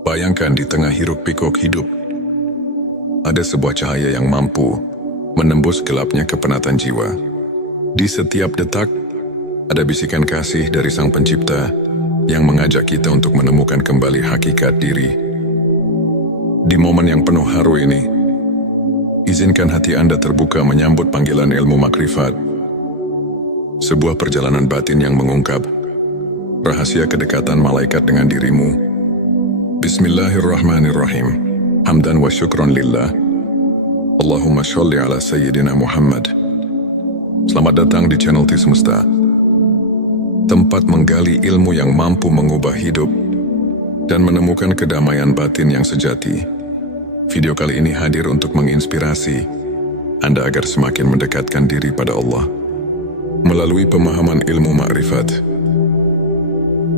Bayangkan di tengah hiruk-pikuk hidup, ada sebuah cahaya yang mampu menembus gelapnya kepenatan jiwa. Di setiap detak, ada bisikan kasih dari Sang Pencipta yang mengajak kita untuk menemukan kembali hakikat diri. Di momen yang penuh haru ini, izinkan hati Anda terbuka menyambut panggilan ilmu makrifat, sebuah perjalanan batin yang mengungkap rahasia kedekatan malaikat dengan dirimu. Bismillahirrahmanirrahim. Hamdan wa syukron lillah. Allahumma sholli ala Sayyidina Muhammad. Selamat datang di channel T Semesta, tempat menggali ilmu yang mampu mengubah hidup dan menemukan kedamaian batin yang sejati. Video kali ini hadir untuk menginspirasi Anda agar semakin mendekatkan diri pada Allah melalui pemahaman ilmu makrifat,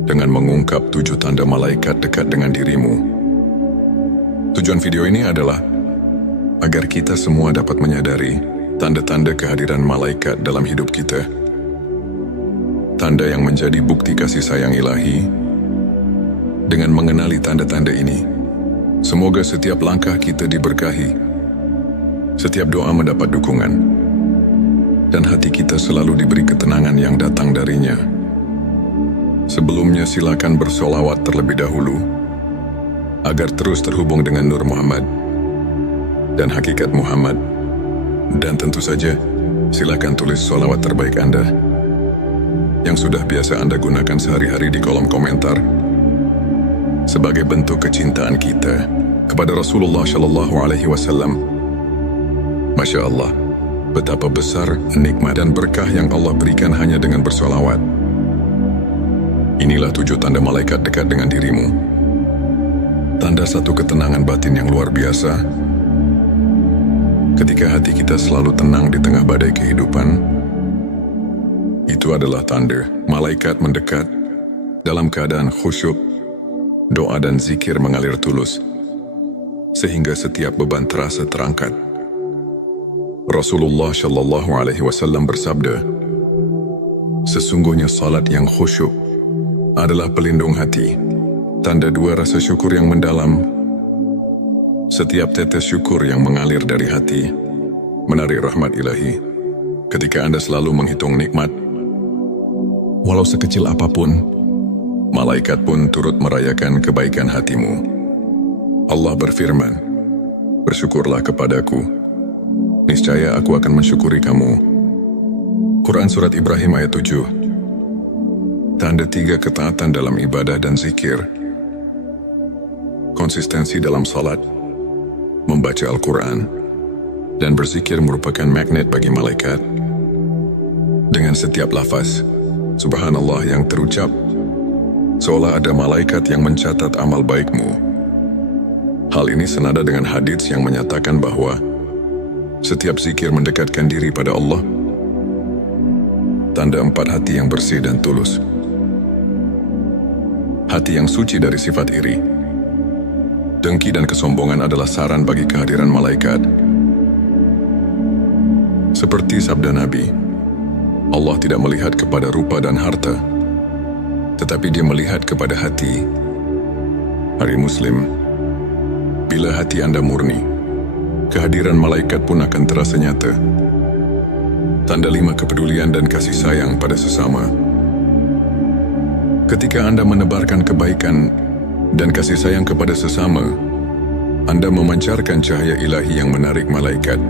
dengan mengungkap 7 tanda malaikat dekat dengan dirimu. Tujuan video ini adalah agar kita semua dapat menyadari tanda-tanda kehadiran malaikat dalam hidup kita. Tanda yang menjadi bukti kasih sayang ilahi. Dengan mengenali tanda-tanda ini, semoga setiap langkah kita diberkahi, setiap doa mendapat dukungan, dan hati kita selalu diberi ketenangan yang datang darinya. Sebelumnya silakan bersolawat terlebih dahulu agar terus terhubung dengan Nur Muhammad dan hakikat Muhammad. Dan tentu saja silakan tulis solawat terbaik Anda yang sudah biasa Anda gunakan sehari-hari di kolom komentar sebagai bentuk kecintaan kita kepada Rasulullah Shallallahu Alaihi Wasallam. Masya Allah, betapa besar nikmat dan berkah yang Allah berikan hanya dengan bersolawat. Inilah 7 tanda malaikat dekat dengan dirimu. Tanda satu ketenangan batin yang luar biasa. Ketika hati kita selalu tenang di tengah badai kehidupan, itu adalah tanda malaikat mendekat dalam keadaan khusyuk, doa dan zikir mengalir tulus, sehingga setiap beban terasa terangkat. Rasulullah Shallallahu Alaihi Wasallam bersabda, sesungguhnya salat yang khusyuk adalah pelindung hati, tanda 2 rasa syukur yang mendalam. Setiap tetes syukur yang mengalir dari hati menarik rahmat ilahi. Ketika Anda selalu menghitung nikmat, walau sekecil apapun, malaikat pun turut merayakan kebaikan hatimu. Allah berfirman, bersyukurlah kepadaku, niscaya aku akan mensyukuri kamu. Quran Surat Ibrahim ayat 7. Tanda 3 ketaatan dalam ibadah dan zikir. Konsistensi dalam salat, membaca Al-Quran, dan berzikir merupakan magnet bagi malaikat. Dengan setiap lafaz Subhanallah yang terucap, seolah ada malaikat yang mencatat amal baikmu. Hal ini senada dengan hadits yang menyatakan bahwa setiap zikir mendekatkan diri pada Allah. Tanda 4 hati yang bersih dan tulus. Hati yang suci dari sifat iri, dengki dan kesombongan adalah saran bagi kehadiran malaikat. Seperti sabda Nabi, Allah tidak melihat kepada rupa dan harta, tetapi Dia melihat kepada hati. Hari Muslim, bila hati Anda murni, kehadiran malaikat pun akan terasa nyata. Tanda 5 kepedulian dan kasih sayang pada sesama. Ketika Anda menebarkan kebaikan dan kasih sayang kepada sesama, Anda memancarkan cahaya ilahi yang menarik malaikat.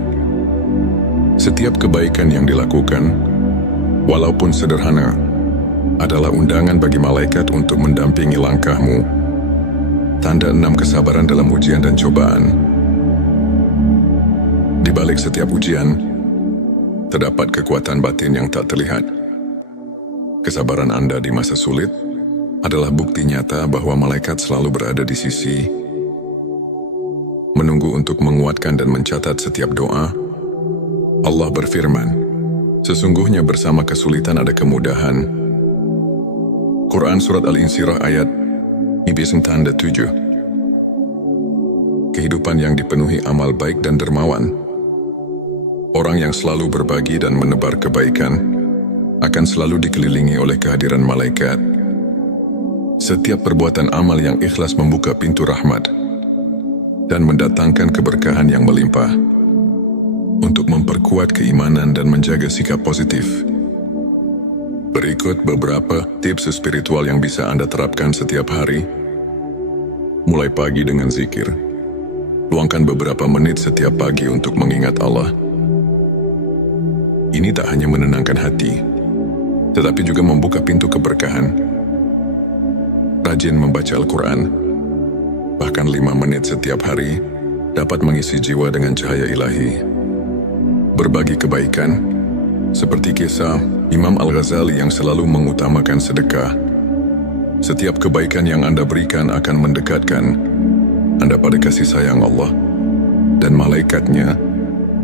Setiap kebaikan yang dilakukan, walaupun sederhana, adalah undangan bagi malaikat untuk mendampingi langkahmu. Tanda 6 kesabaran dalam ujian dan cobaan. Di balik setiap ujian, terdapat kekuatan batin yang tak terlihat. Kesabaran Anda di masa sulit adalah bukti nyata bahwa malaikat selalu berada di sisi, menunggu untuk menguatkan dan mencatat setiap doa. Allah berfirman, sesungguhnya bersama kesulitan ada kemudahan. Quran Surat Al-Insyirah ayat 7. Kehidupan yang dipenuhi amal baik dan dermawan. Orang yang selalu berbagi dan menebar kebaikan akan selalu dikelilingi oleh kehadiran malaikat. Setiap perbuatan amal yang ikhlas membuka pintu rahmat dan mendatangkan keberkahan yang melimpah. Untuk memperkuat keimanan dan menjaga sikap positif, berikut beberapa tips spiritual yang bisa Anda terapkan setiap hari. Mulai pagi dengan zikir. Luangkan beberapa menit setiap pagi untuk mengingat Allah. Ini tak hanya menenangkan hati, tetapi juga membuka pintu keberkahan. Rajin membaca Al-Quran, bahkan 5 menit setiap hari, dapat mengisi jiwa dengan cahaya ilahi. Berbagi kebaikan, seperti kisah Imam Al-Ghazali yang selalu mengutamakan sedekah. Setiap kebaikan yang Anda berikan akan mendekatkan Anda pada kasih sayang Allah dan malaikatnya.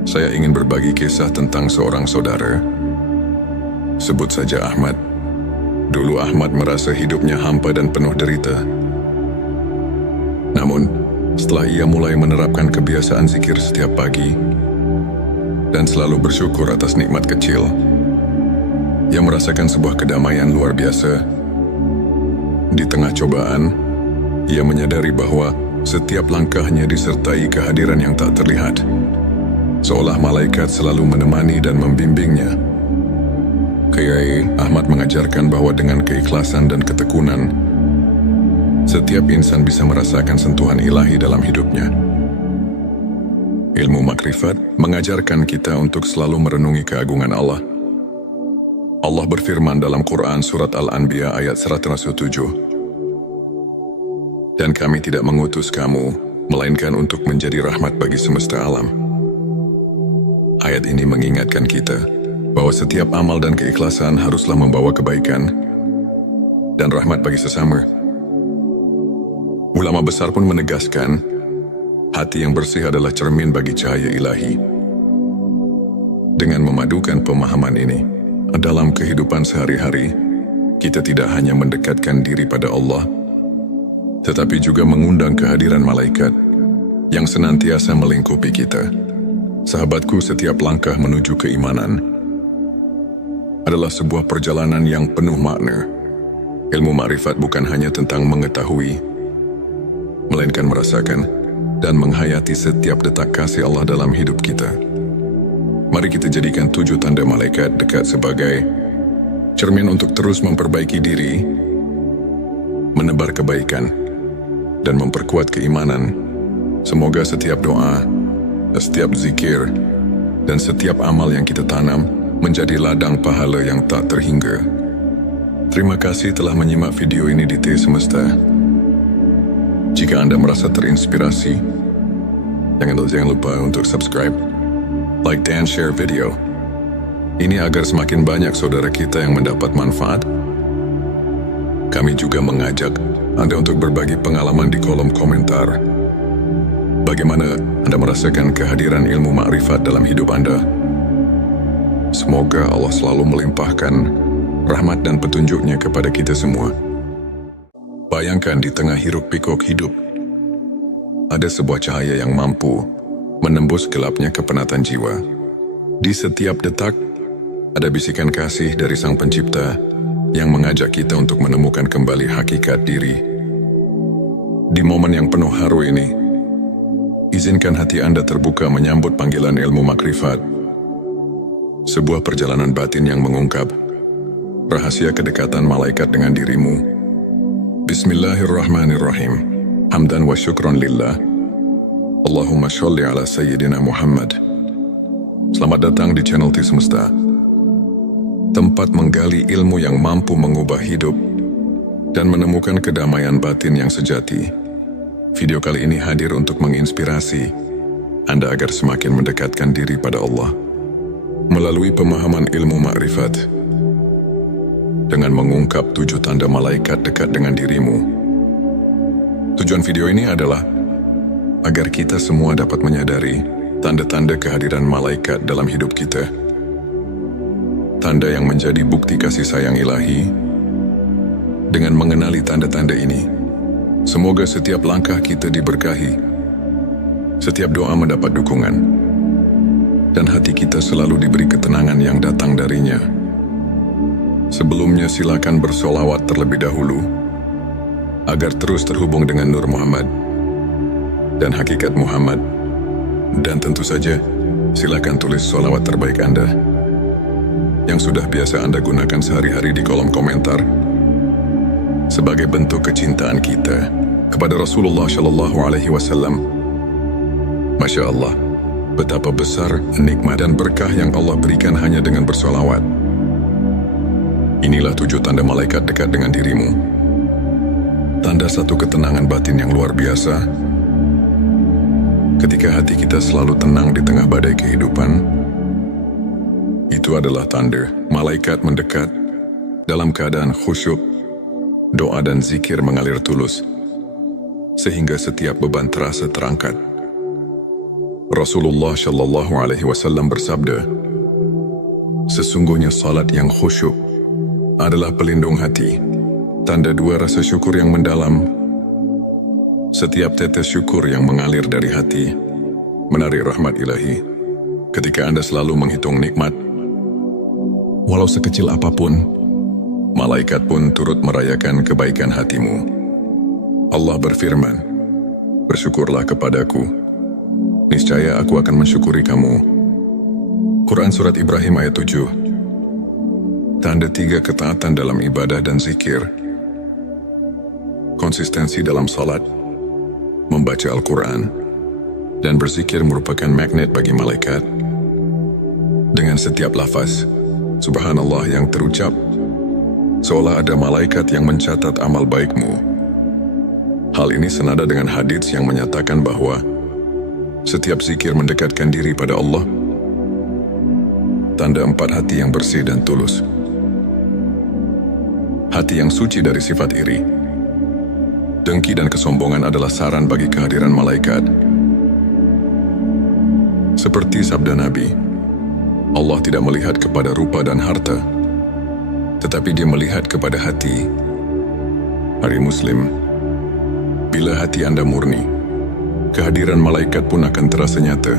Saya ingin berbagi kisah tentang seorang saudara. Sebut saja Ahmad. Dulu Ahmad merasa hidupnya hampa dan penuh derita. Namun, setelah ia mulai menerapkan kebiasaan zikir setiap pagi dan selalu bersyukur atas nikmat kecil, ia merasakan sebuah kedamaian luar biasa. Di tengah cobaan, ia menyadari bahwa setiap langkahnya disertai kehadiran yang tak terlihat, seolah malaikat selalu menemani dan membimbingnya. Kiai Ahmad mengajarkan bahwa dengan keikhlasan dan ketekunan, setiap insan bisa merasakan sentuhan ilahi dalam hidupnya. Ilmu makrifat mengajarkan kita untuk selalu merenungi keagungan Allah. Allah berfirman dalam Quran surat Al-Anbiya ayat 107, "Dan kami tidak mengutus kamu, melainkan untuk menjadi rahmat bagi semesta alam." Ayat ini mengingatkan kita bahwa setiap amal dan keikhlasan haruslah membawa kebaikan dan rahmat bagi sesama. Ulama besar pun menegaskan, hati yang bersih adalah cermin bagi cahaya ilahi. Dengan memadukan pemahaman ini dalam kehidupan sehari-hari, kita tidak hanya mendekatkan diri pada Allah, tetapi juga mengundang kehadiran malaikat yang senantiasa melingkupi kita. Sahabatku, setiap langkah menuju keimanan adalah sebuah perjalanan yang penuh makna. Ilmu makrifat bukan hanya tentang mengetahui, melainkan merasakan dan menghayati setiap detak kasih Allah dalam hidup kita. Mari kita jadikan 7 tanda malaikat dekat sebagai cermin untuk terus memperbaiki diri, menebar kebaikan, dan memperkuat keimanan. Semoga setiap doa, setiap zikir, dan setiap amal yang kita tanam menjadi ladang pahala yang tak terhingga. Terima kasih telah menyimak video ini di T Semesta. Jika Anda merasa terinspirasi, jangan lupa untuk subscribe, like, dan share video ini agar semakin banyak saudara kita yang mendapat manfaat. Kami juga mengajak Anda untuk berbagi pengalaman di kolom komentar. Bagaimana Anda merasakan kehadiran ilmu makrifat dalam hidup Anda? Semoga Allah selalu melimpahkan rahmat dan petunjuknya kepada kita semua. Bayangkan di tengah hiruk-pikuk hidup, ada sebuah cahaya yang mampu menembus gelapnya kepenatan jiwa. Di setiap detak, ada bisikan kasih dari Sang Pencipta yang mengajak kita untuk menemukan kembali hakikat diri. Di momen yang penuh haru ini, izinkan hati Anda terbuka menyambut panggilan ilmu makrifat. Sebuah perjalanan batin yang mengungkap rahasia kedekatan malaikat dengan dirimu. Bismillahirrahmanirrahim. Hamdan wa syukran lillah. Allahumma sholli ala Sayyidina Muhammad. Selamat datang di channel T Semesta, tempat menggali ilmu yang mampu mengubah hidup dan menemukan kedamaian batin yang sejati. Video kali ini hadir untuk menginspirasi Anda agar semakin mendekatkan diri pada Allah melalui pemahaman ilmu makrifat. Dengan mengungkap 7 tanda malaikat dekat dengan dirimu. Tujuan video ini adalah agar kita semua dapat menyadari tanda-tanda kehadiran malaikat dalam hidup kita. Tanda yang menjadi bukti kasih sayang ilahi. Dengan mengenali tanda-tanda ini, semoga setiap langkah kita diberkahi, setiap doa mendapat dukungan, dan hati kita selalu diberi ketenangan yang datang darinya. Sebelumnya silakan bersolawat terlebih dahulu agar terus terhubung dengan Nur Muhammad dan hakikat Muhammad. Dan tentu saja, silakan tulis sholawat terbaik Anda yang sudah biasa Anda gunakan sehari-hari di kolom komentar sebagai bentuk kecintaan kita kepada Rasulullah Shallallahu Alaihi Wasallam. Masya Allah, betapa besar nikmat dan berkah yang Allah berikan hanya dengan bersolawat. Inilah 7 tanda malaikat dekat dengan dirimu. Tanda satu ketenangan batin yang luar biasa. Ketika hati kita selalu tenang di tengah badai kehidupan, itu adalah tanda malaikat mendekat dalam keadaan khusyuk, doa dan zikir mengalir tulus, sehingga setiap beban terasa terangkat. Rasulullah Shallallahu Alaihi Wasallam bersabda, sesungguhnya salat yang khusyuk adalah pelindung hati, tanda 2 rasa syukur yang mendalam. Setiap tetes syukur yang mengalir dari hati menarik rahmat ilahi. Ketika Anda selalu menghitung nikmat, walau sekecil apapun, malaikat pun turut merayakan kebaikan hatimu. Allah berfirman, bersyukurlah kepadaku, niscaya aku akan mensyukuri kamu. Quran Surat Ibrahim ayat 7. Tanda 3 ketaatan dalam ibadah dan zikir. Konsistensi dalam salat, membaca Al-Quran, dan berzikir merupakan magnet bagi malaikat. Dengan setiap lafaz Subhanallah yang terucap, seolah ada malaikat yang mencatat amal baikmu. Hal ini senada dengan hadits yang menyatakan bahwa setiap zikir mendekatkan diri pada Allah. Tanda 4 hati yang bersih dan tulus. Hati yang suci dari sifat iri, dengki dan kesombongan adalah saran bagi kehadiran malaikat. Seperti sabda Nabi, Allah tidak melihat kepada rupa dan harta, tetapi Dia melihat kepada hati. Hari Muslim, bila hati Anda murni, kehadiran malaikat pun akan terasa nyata.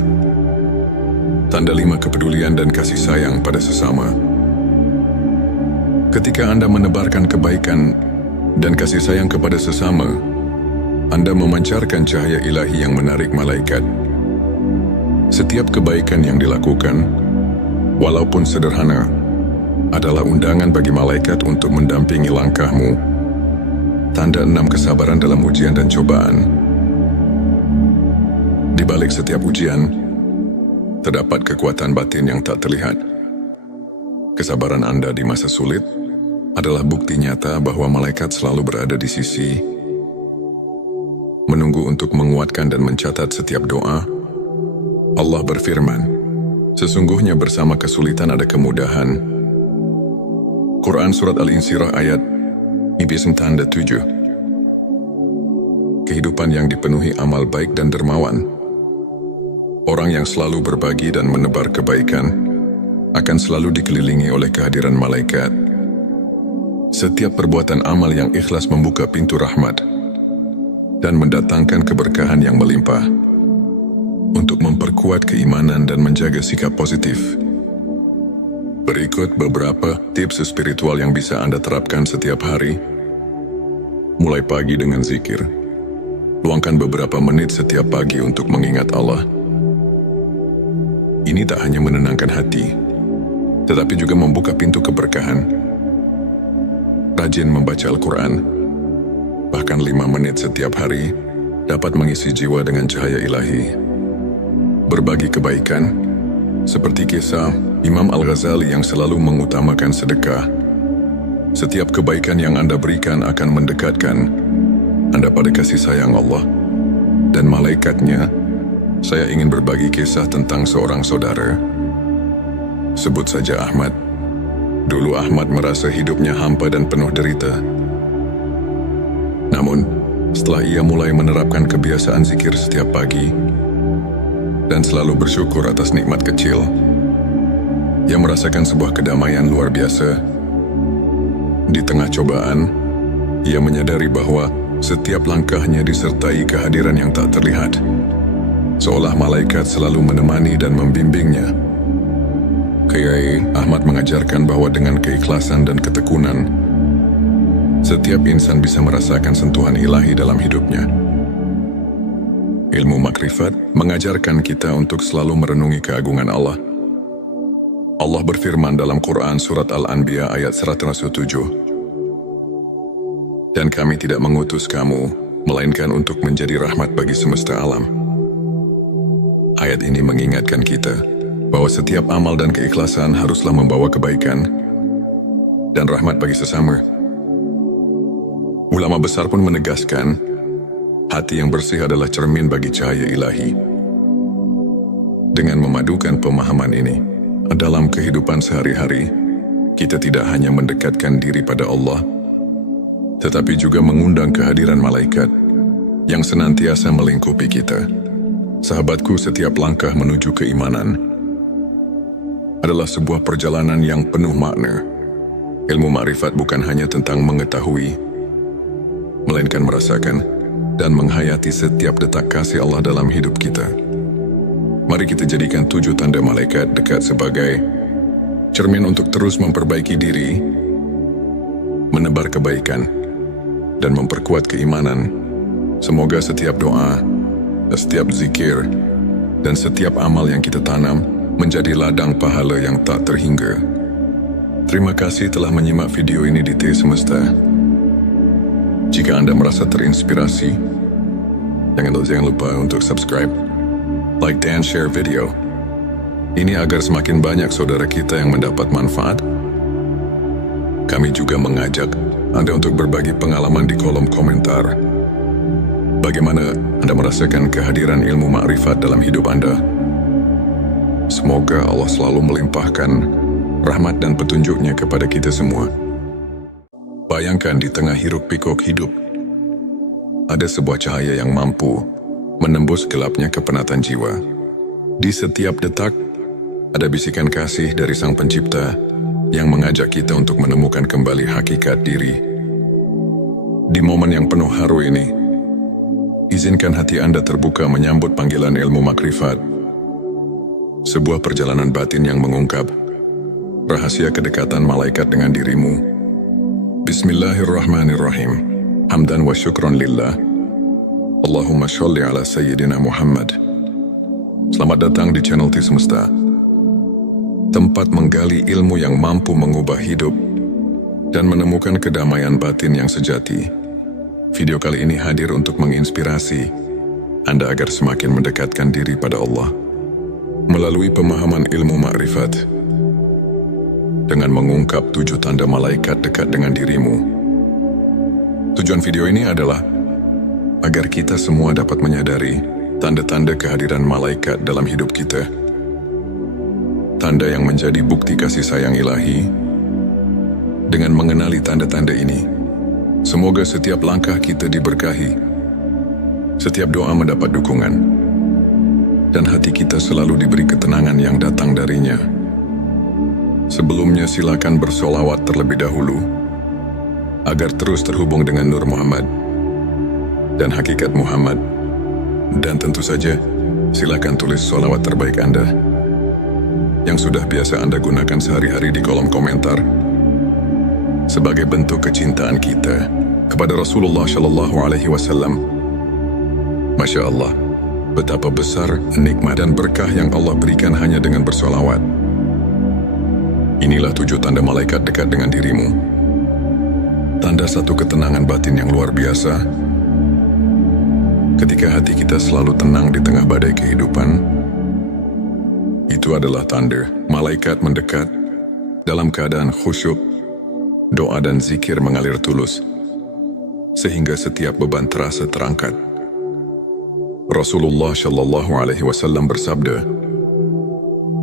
Tanda 5 kepedulian dan kasih sayang pada sesama. Ketika Anda menebarkan kebaikan dan kasih sayang kepada sesama, Anda memancarkan cahaya ilahi yang menarik malaikat. Setiap kebaikan yang dilakukan, walaupun sederhana, adalah undangan bagi malaikat untuk mendampingi langkahmu. Tanda 6 kesabaran dalam ujian dan cobaan. Di balik setiap ujian, terdapat kekuatan batin yang tak terlihat. Kesabaran Anda di masa sulit adalah bukti nyata bahwa malaikat selalu berada di sisi, menunggu untuk menguatkan dan mencatat setiap doa. Allah berfirman, sesungguhnya bersama kesulitan ada kemudahan. Quran Surat Al-Insyirah ayat 9 tanda 7. Kehidupan yang dipenuhi amal baik dan dermawan. Orang yang selalu berbagi dan menebar kebaikan akan selalu dikelilingi oleh kehadiran malaikat. Setiap perbuatan amal yang ikhlas membuka pintu rahmat dan mendatangkan keberkahan yang melimpah. Untuk memperkuat keimanan dan menjaga sikap positif, berikut beberapa tips spiritual yang bisa Anda terapkan setiap hari. Mulai pagi dengan zikir. Luangkan beberapa menit setiap pagi untuk mengingat Allah. Ini tak hanya menenangkan hati, tetapi juga membuka pintu keberkahan. Rajin membaca Al-Quran, bahkan 5 menit setiap hari, dapat mengisi jiwa dengan cahaya ilahi. Berbagi kebaikan, seperti kisah Imam Al-Ghazali yang selalu mengutamakan sedekah. Setiap kebaikan yang Anda berikan akan mendekatkan Anda pada kasih sayang Allah dan malaikatnya. Saya ingin berbagi kisah tentang seorang saudara. Sebut saja Ahmad. Dulu Ahmad merasa hidupnya hampa dan penuh derita. Namun, setelah ia mulai menerapkan kebiasaan zikir setiap pagi dan selalu bersyukur atas nikmat kecil, ia merasakan sebuah kedamaian luar biasa. Di tengah cobaan, ia menyadari bahwa setiap langkahnya disertai kehadiran yang tak terlihat, seolah malaikat selalu menemani dan membimbingnya. Kiai Ahmad mengajarkan bahwa dengan keikhlasan dan ketekunan, Setiap insan bisa merasakan sentuhan ilahi dalam hidupnya. Ilmu makrifat mengajarkan kita untuk selalu merenungi keagungan Allah. Allah berfirman dalam Quran surat Al-Anbiya ayat 107, "Dan kami tidak mengutus kamu, melainkan untuk menjadi rahmat bagi semesta alam." Ayat ini mengingatkan kita bahwa setiap amal dan keikhlasan haruslah membawa kebaikan dan rahmat bagi sesama. Ulama besar pun menegaskan, hati yang bersih adalah cermin bagi cahaya ilahi. Dengan memadukan pemahaman ini, dalam kehidupan sehari-hari, kita tidak hanya mendekatkan diri pada Allah, tetapi juga mengundang kehadiran malaikat yang senantiasa melingkupi kita. Sahabatku, setiap langkah menuju keimanan adalah sebuah perjalanan yang penuh makna. Ilmu makrifat bukan hanya tentang mengetahui, melainkan merasakan dan menghayati setiap detak kasih Allah dalam hidup kita. Mari kita jadikan 7 tanda malaikat dekat sebagai cermin untuk terus memperbaiki diri, menebar kebaikan, dan memperkuat keimanan. Semoga setiap doa, setiap zikir, dan setiap amal yang kita tanam menjadi ladang pahala yang tak terhingga. Terima kasih telah menyimak video ini di T Semesta. Jika Anda merasa terinspirasi, jangan lupa untuk subscribe, like, dan share video ini agar semakin banyak saudara kita yang mendapat manfaat. Kami juga mengajak Anda untuk berbagi pengalaman di kolom komentar. Bagaimana Anda merasakan kehadiran ilmu makrifat dalam hidup Anda? Semoga Allah selalu melimpahkan rahmat dan petunjuknya kepada kita semua. Bayangkan di tengah hiruk-pikuk hidup, ada sebuah cahaya yang mampu menembus gelapnya kepenatan jiwa. Di setiap detak, ada bisikan kasih dari Sang Pencipta yang mengajak kita untuk menemukan kembali hakikat diri. Di momen yang penuh haru ini, izinkan hati Anda terbuka menyambut panggilan ilmu makrifat. Sebuah perjalanan batin yang mengungkap rahasia kedekatan malaikat dengan dirimu. Bismillahirrahmanirrahim. Hamdan wa syukron lillah. Allahumma sholli ala sayyidina Muhammad. Selamat datang di channel T Semesta, tempat menggali ilmu yang mampu mengubah hidup dan menemukan kedamaian batin yang sejati. Video kali ini hadir untuk menginspirasi Anda agar semakin mendekatkan diri pada Allah melalui pemahaman ilmu makrifat. Dengan mengungkap 7 tanda malaikat dekat dengan dirimu. Tujuan video ini adalah agar kita semua dapat menyadari tanda-tanda kehadiran malaikat dalam hidup kita. Tanda yang menjadi bukti kasih sayang ilahi. Dengan mengenali tanda-tanda ini, semoga setiap langkah kita diberkahi, setiap doa mendapat dukungan, dan hati kita selalu diberi ketenangan yang datang darinya. Sebelumnya silakan bersolawat terlebih dahulu agar terus terhubung dengan Nur Muhammad dan hakikat Muhammad. Dan tentu saja silakan tulis solawat terbaik Anda yang sudah biasa Anda gunakan sehari-hari di kolom komentar sebagai bentuk kecintaan kita kepada Rasulullah Shallallahu Alaihi Wasallam. Masya Allah, betapa besar nikmat dan berkah yang Allah berikan hanya dengan bersolawat. Inilah 7 tanda malaikat dekat dengan dirimu. Tanda satu ketenangan batin yang luar biasa. Ketika hati kita selalu tenang di tengah badai kehidupan, itu adalah tanda malaikat mendekat dalam keadaan khusyuk, doa dan zikir mengalir tulus, sehingga setiap beban terasa terangkat. Rasulullah Shallallahu Alaihi Wasallam bersabda,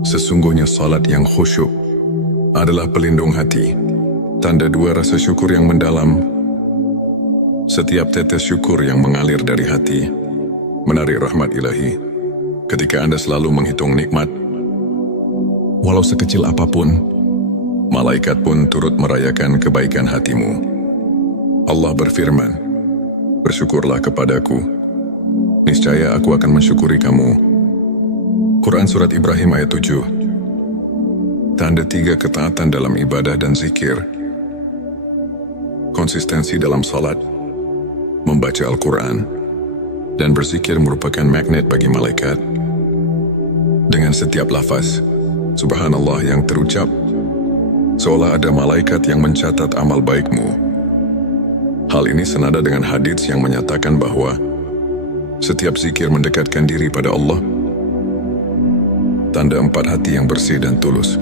"Sesungguhnya salat yang khusyuk adalah pelindung hati, tanda 2 rasa syukur yang mendalam. Setiap tetes syukur yang mengalir dari hati menarik rahmat ilahi. Ketika Anda selalu menghitung nikmat, walau sekecil apapun, malaikat pun turut merayakan kebaikan hatimu. Allah berfirman, "Bersyukurlah kepadaku, niscaya aku akan mensyukuri kamu." Quran Surat Ibrahim ayat 7. Tanda 3 ketaatan dalam ibadah dan zikir. Konsistensi dalam salat, membaca Al-Quran, dan berzikir merupakan magnet bagi malaikat. Dengan setiap lafaz Subhanallah yang terucap, seolah ada malaikat yang mencatat amal baikmu. Hal ini senada dengan hadits yang menyatakan bahwa setiap zikir mendekatkan diri pada Allah. Tanda 4 hati yang bersih dan tulus.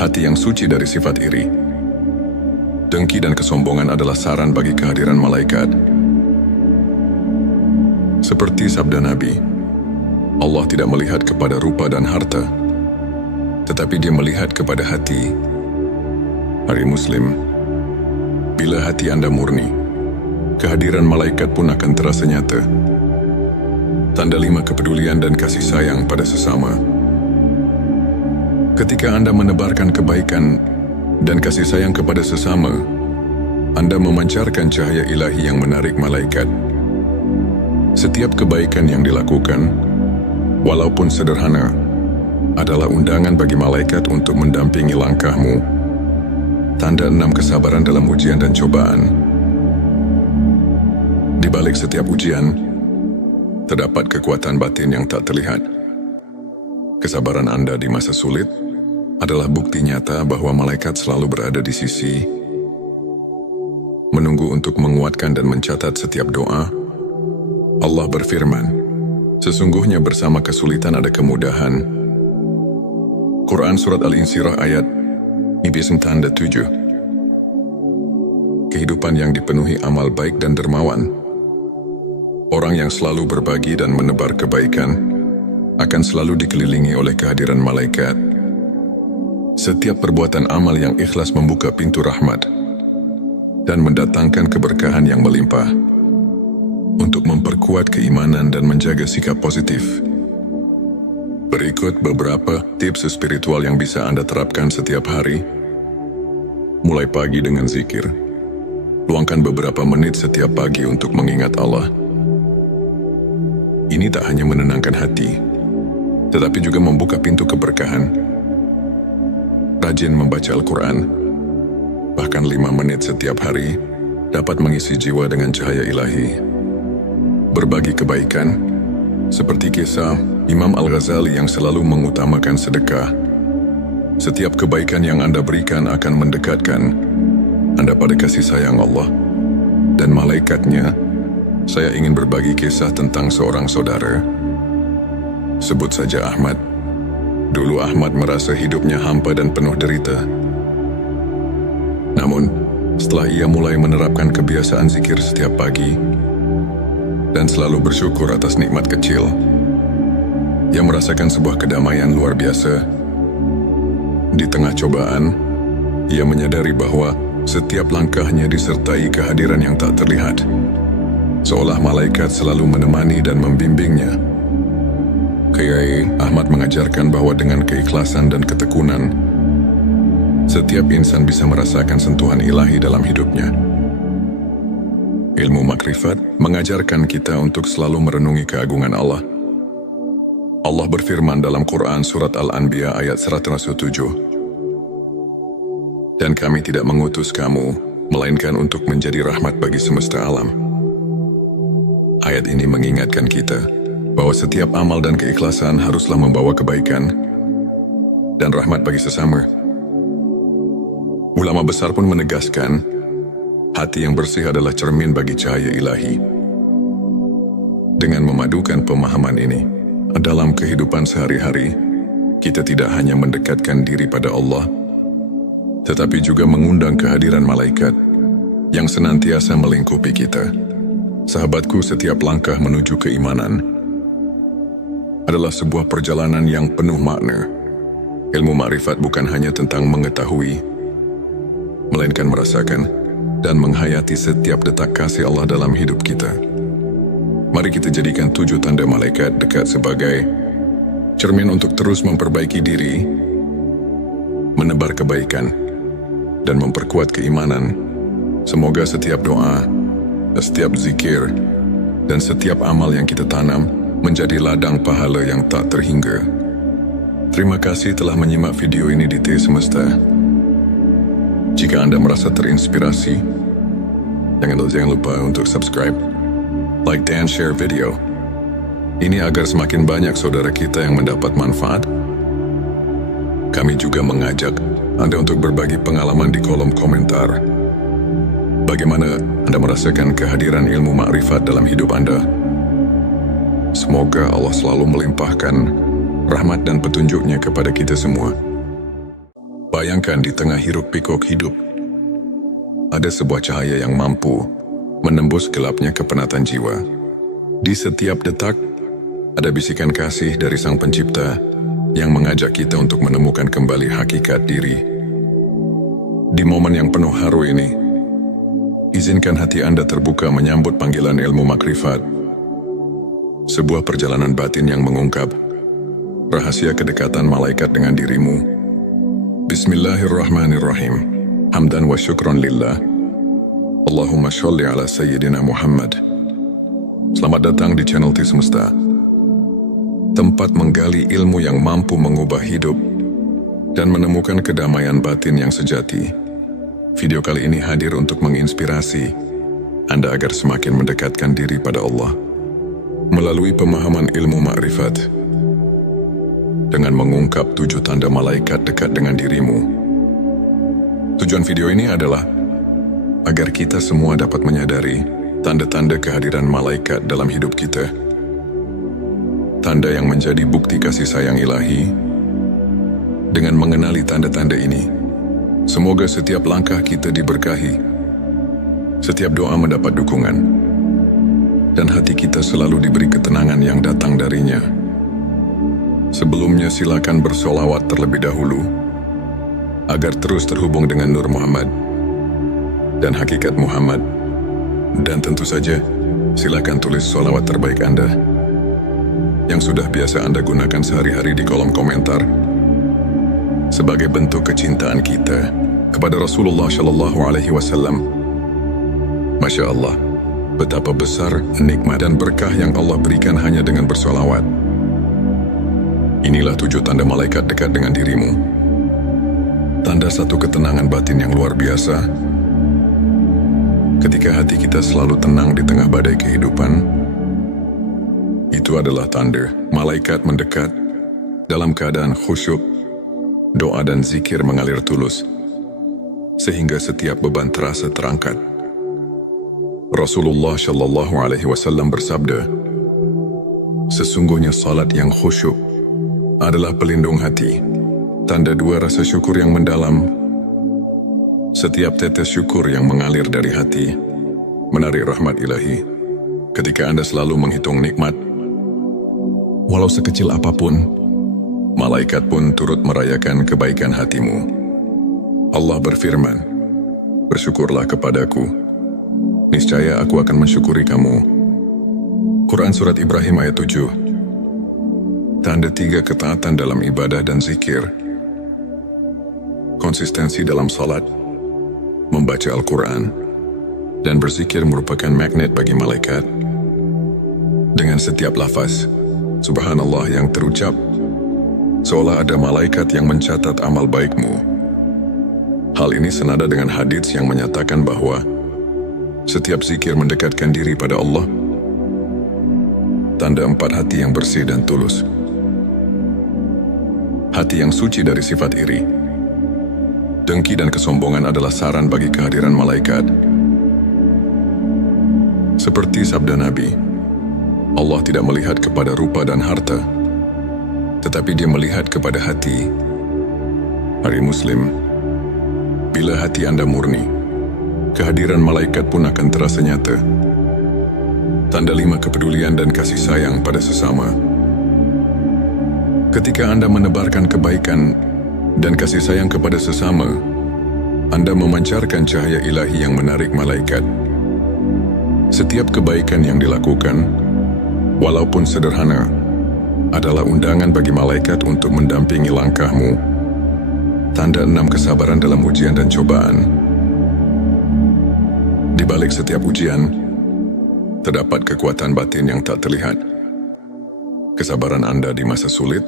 Hati yang suci dari sifat iri, dengki dan kesombongan adalah saran bagi kehadiran malaikat. Seperti sabda Nabi, Allah tidak melihat kepada rupa dan harta, tetapi Dia melihat kepada hati. Hari Muslim, bila hati Anda murni, kehadiran malaikat pun akan terasa nyata. Tanda 5 kepedulian dan kasih sayang pada sesama. Ketika Anda menebarkan kebaikan dan kasih sayang kepada sesama, Anda memancarkan cahaya ilahi yang menarik malaikat. Setiap kebaikan yang dilakukan, walaupun sederhana, adalah undangan bagi malaikat untuk mendampingi langkahmu. Tanda 6 kesabaran dalam ujian dan cobaan. Di balik setiap ujian, terdapat kekuatan batin yang tak terlihat. Kesabaran Anda di masa sulit adalah bukti nyata bahwa malaikat selalu berada di sisi, menunggu untuk menguatkan dan mencatat setiap doa. Allah berfirman, sesungguhnya bersama kesulitan ada kemudahan. Quran Surat Al-Insyirah ayat 7. Kehidupan yang dipenuhi amal baik dan dermawan. Orang yang selalu berbagi dan menebar kebaikan akan selalu dikelilingi oleh kehadiran malaikat. Setiap perbuatan amal yang ikhlas membuka pintu rahmat dan mendatangkan keberkahan yang melimpah. Untuk memperkuat keimanan dan menjaga sikap positif, berikut beberapa tips spiritual yang bisa Anda terapkan setiap hari. Mulai pagi dengan zikir. Luangkan beberapa menit setiap pagi untuk mengingat Allah. Ini tak hanya menenangkan hati, tetapi juga membuka pintu keberkahan. Rajin membaca Al-Quran, bahkan 5 menit setiap hari, dapat mengisi jiwa dengan cahaya ilahi. Berbagi kebaikan, seperti kisah Imam Al-Ghazali yang selalu mengutamakan sedekah. Setiap kebaikan yang Anda berikan akan mendekatkan Anda pada kasih sayang Allah dan malaikatnya. Saya ingin berbagi kisah tentang seorang saudara. Sebut saja Ahmad. Dulu Ahmad merasa hidupnya hampa dan penuh derita. Namun, setelah ia mulai menerapkan kebiasaan zikir setiap pagi dan selalu bersyukur atas nikmat kecil, ia merasakan sebuah kedamaian luar biasa. Di tengah cobaan, ia menyadari bahwa setiap langkahnya disertai kehadiran yang tak terlihat, seolah malaikat selalu menemani dan membimbingnya. Kiai Ahmad mengajarkan bahwa dengan keikhlasan dan ketekunan, setiap insan bisa merasakan sentuhan ilahi dalam hidupnya. Ilmu makrifat mengajarkan kita untuk selalu merenungi keagungan Allah. Allah berfirman dalam Quran Surat Al-Anbiya ayat 107, dan kami tidak mengutus kamu, melainkan untuk menjadi rahmat bagi semesta alam. Ayat ini mengingatkan kita bahwa setiap amal dan keikhlasan haruslah membawa kebaikan dan rahmat bagi sesama. Ulama besar pun menegaskan, hati yang bersih adalah cermin bagi cahaya ilahi. Dengan memadukan pemahaman ini dalam kehidupan sehari-hari, kita tidak hanya mendekatkan diri pada Allah, tetapi juga mengundang kehadiran malaikat yang senantiasa melingkupi kita. Sahabatku, setiap langkah menuju keimanan adalah sebuah perjalanan yang penuh makna. Ilmu makrifat bukan hanya tentang mengetahui, melainkan merasakan dan menghayati setiap detak kasih Allah dalam hidup kita. Mari kita jadikan 7 tanda malaikat dekat sebagai cermin untuk terus memperbaiki diri, menebar kebaikan, dan memperkuat keimanan. Semoga setiap doa, setiap zikir, dan setiap amal yang kita tanam menjadi ladang pahala yang tak terhingga. Terima kasih telah menyimak video ini di T Semesta. Jika Anda merasa terinspirasi, jangan lupa untuk subscribe, like, dan share video ini agar semakin banyak saudara kita yang mendapat manfaat. Kami juga mengajak Anda untuk berbagi pengalaman di kolom komentar. Bagaimana Anda merasakan kehadiran ilmu makrifat dalam hidup Anda? Semoga Allah selalu melimpahkan rahmat dan petunjuknya kepada kita semua. Bayangkan di tengah hiruk pikuk hidup, ada sebuah cahaya yang mampu menembus gelapnya kepenatan jiwa. Di setiap detak, ada bisikan kasih dari Sang Pencipta yang mengajak kita untuk menemukan kembali hakikat diri. Di momen yang penuh haru ini, izinkan hati Anda terbuka menyambut panggilan ilmu makrifat. Sebuah perjalanan batin yang mengungkap rahasia kedekatan malaikat dengan dirimu. Bismillahirrahmanirrahim. Hamdan wa syukron lillah. Allahumma sholli ala sayyidina Muhammad. Selamat datang di channel T Semesta, tempat menggali ilmu yang mampu mengubah hidup dan menemukan kedamaian batin yang sejati. Video kali ini hadir untuk menginspirasi Anda agar semakin mendekatkan diri pada Allah melalui pemahaman ilmu makrifat. Dengan mengungkap 7 tanda malaikat dekat dengan dirimu. Tujuan video ini adalah agar kita semua dapat menyadari tanda-tanda kehadiran malaikat dalam hidup kita. Tanda yang menjadi bukti kasih sayang ilahi. Dengan mengenali tanda-tanda ini, semoga setiap langkah kita diberkahi, setiap doa mendapat dukungan, dan hati kita selalu diberi ketenangan yang datang darinya. Sebelumnya silakan bersolawat terlebih dahulu agar terus terhubung dengan Nur Muhammad dan hakikat Muhammad. Dan tentu saja silakan tulis solawat terbaik Anda yang sudah biasa Anda gunakan sehari-hari di kolom komentar sebagai bentuk kecintaan kita kepada Rasulullah Shallallahu Alaihi Wasallam. Masya Allah, betapa besar nikmat dan berkah yang Allah berikan hanya dengan bersolawat. Inilah 7 tanda malaikat dekat dengan dirimu. Tanda satu ketenangan batin yang luar biasa. Ketika hati kita selalu tenang di tengah badai kehidupan, itu adalah tanda malaikat mendekat dalam keadaan khusyuk, doa dan zikir mengalir tulus, sehingga setiap beban terasa terangkat. Rasulullah Shallallahu Alaihi Wasallam bersabda, sesungguhnya salat yang khusyuk adalah pelindung hati, tanda 2 rasa syukur yang mendalam. Setiap tetes syukur yang mengalir dari hati menarik rahmat ilahi. Ketika Anda selalu menghitung nikmat, walau sekecil apapun, malaikat pun turut merayakan kebaikan hatimu. Allah berfirman, bersyukurlah kepadaku, niscaya aku akan mensyukuri kamu. Quran Surat Ibrahim ayat 7. Tanda 3 ketaatan dalam ibadah dan zikir. Konsistensi dalam salat, membaca Al-Quran, dan berzikir merupakan magnet bagi malaikat. Dengan setiap lafaz Subhanallah yang terucap, seolah ada malaikat yang mencatat amal baikmu. Hal ini senada dengan hadits yang menyatakan bahwa setiap zikir mendekatkan diri pada Allah. Tanda 4 hati yang bersih dan tulus. Hati yang suci dari sifat iri, dengki dan kesombongan adalah saran bagi kehadiran malaikat. Seperti sabda Nabi, Allah tidak melihat kepada rupa dan harta, tetapi Dia melihat kepada hati. Hari Muslim, bila hati Anda murni, kehadiran malaikat pun akan terasa nyata. Tanda 5 kepedulian dan kasih sayang pada sesama. Ketika Anda menebarkan kebaikan dan kasih sayang kepada sesama, Anda memancarkan cahaya ilahi yang menarik malaikat. Setiap kebaikan yang dilakukan, walaupun sederhana, adalah undangan bagi malaikat untuk mendampingi langkahmu. Tanda 6 kesabaran dalam ujian dan cobaan. Di balik setiap ujian, terdapat kekuatan batin yang tak terlihat. Kesabaran Anda di masa sulit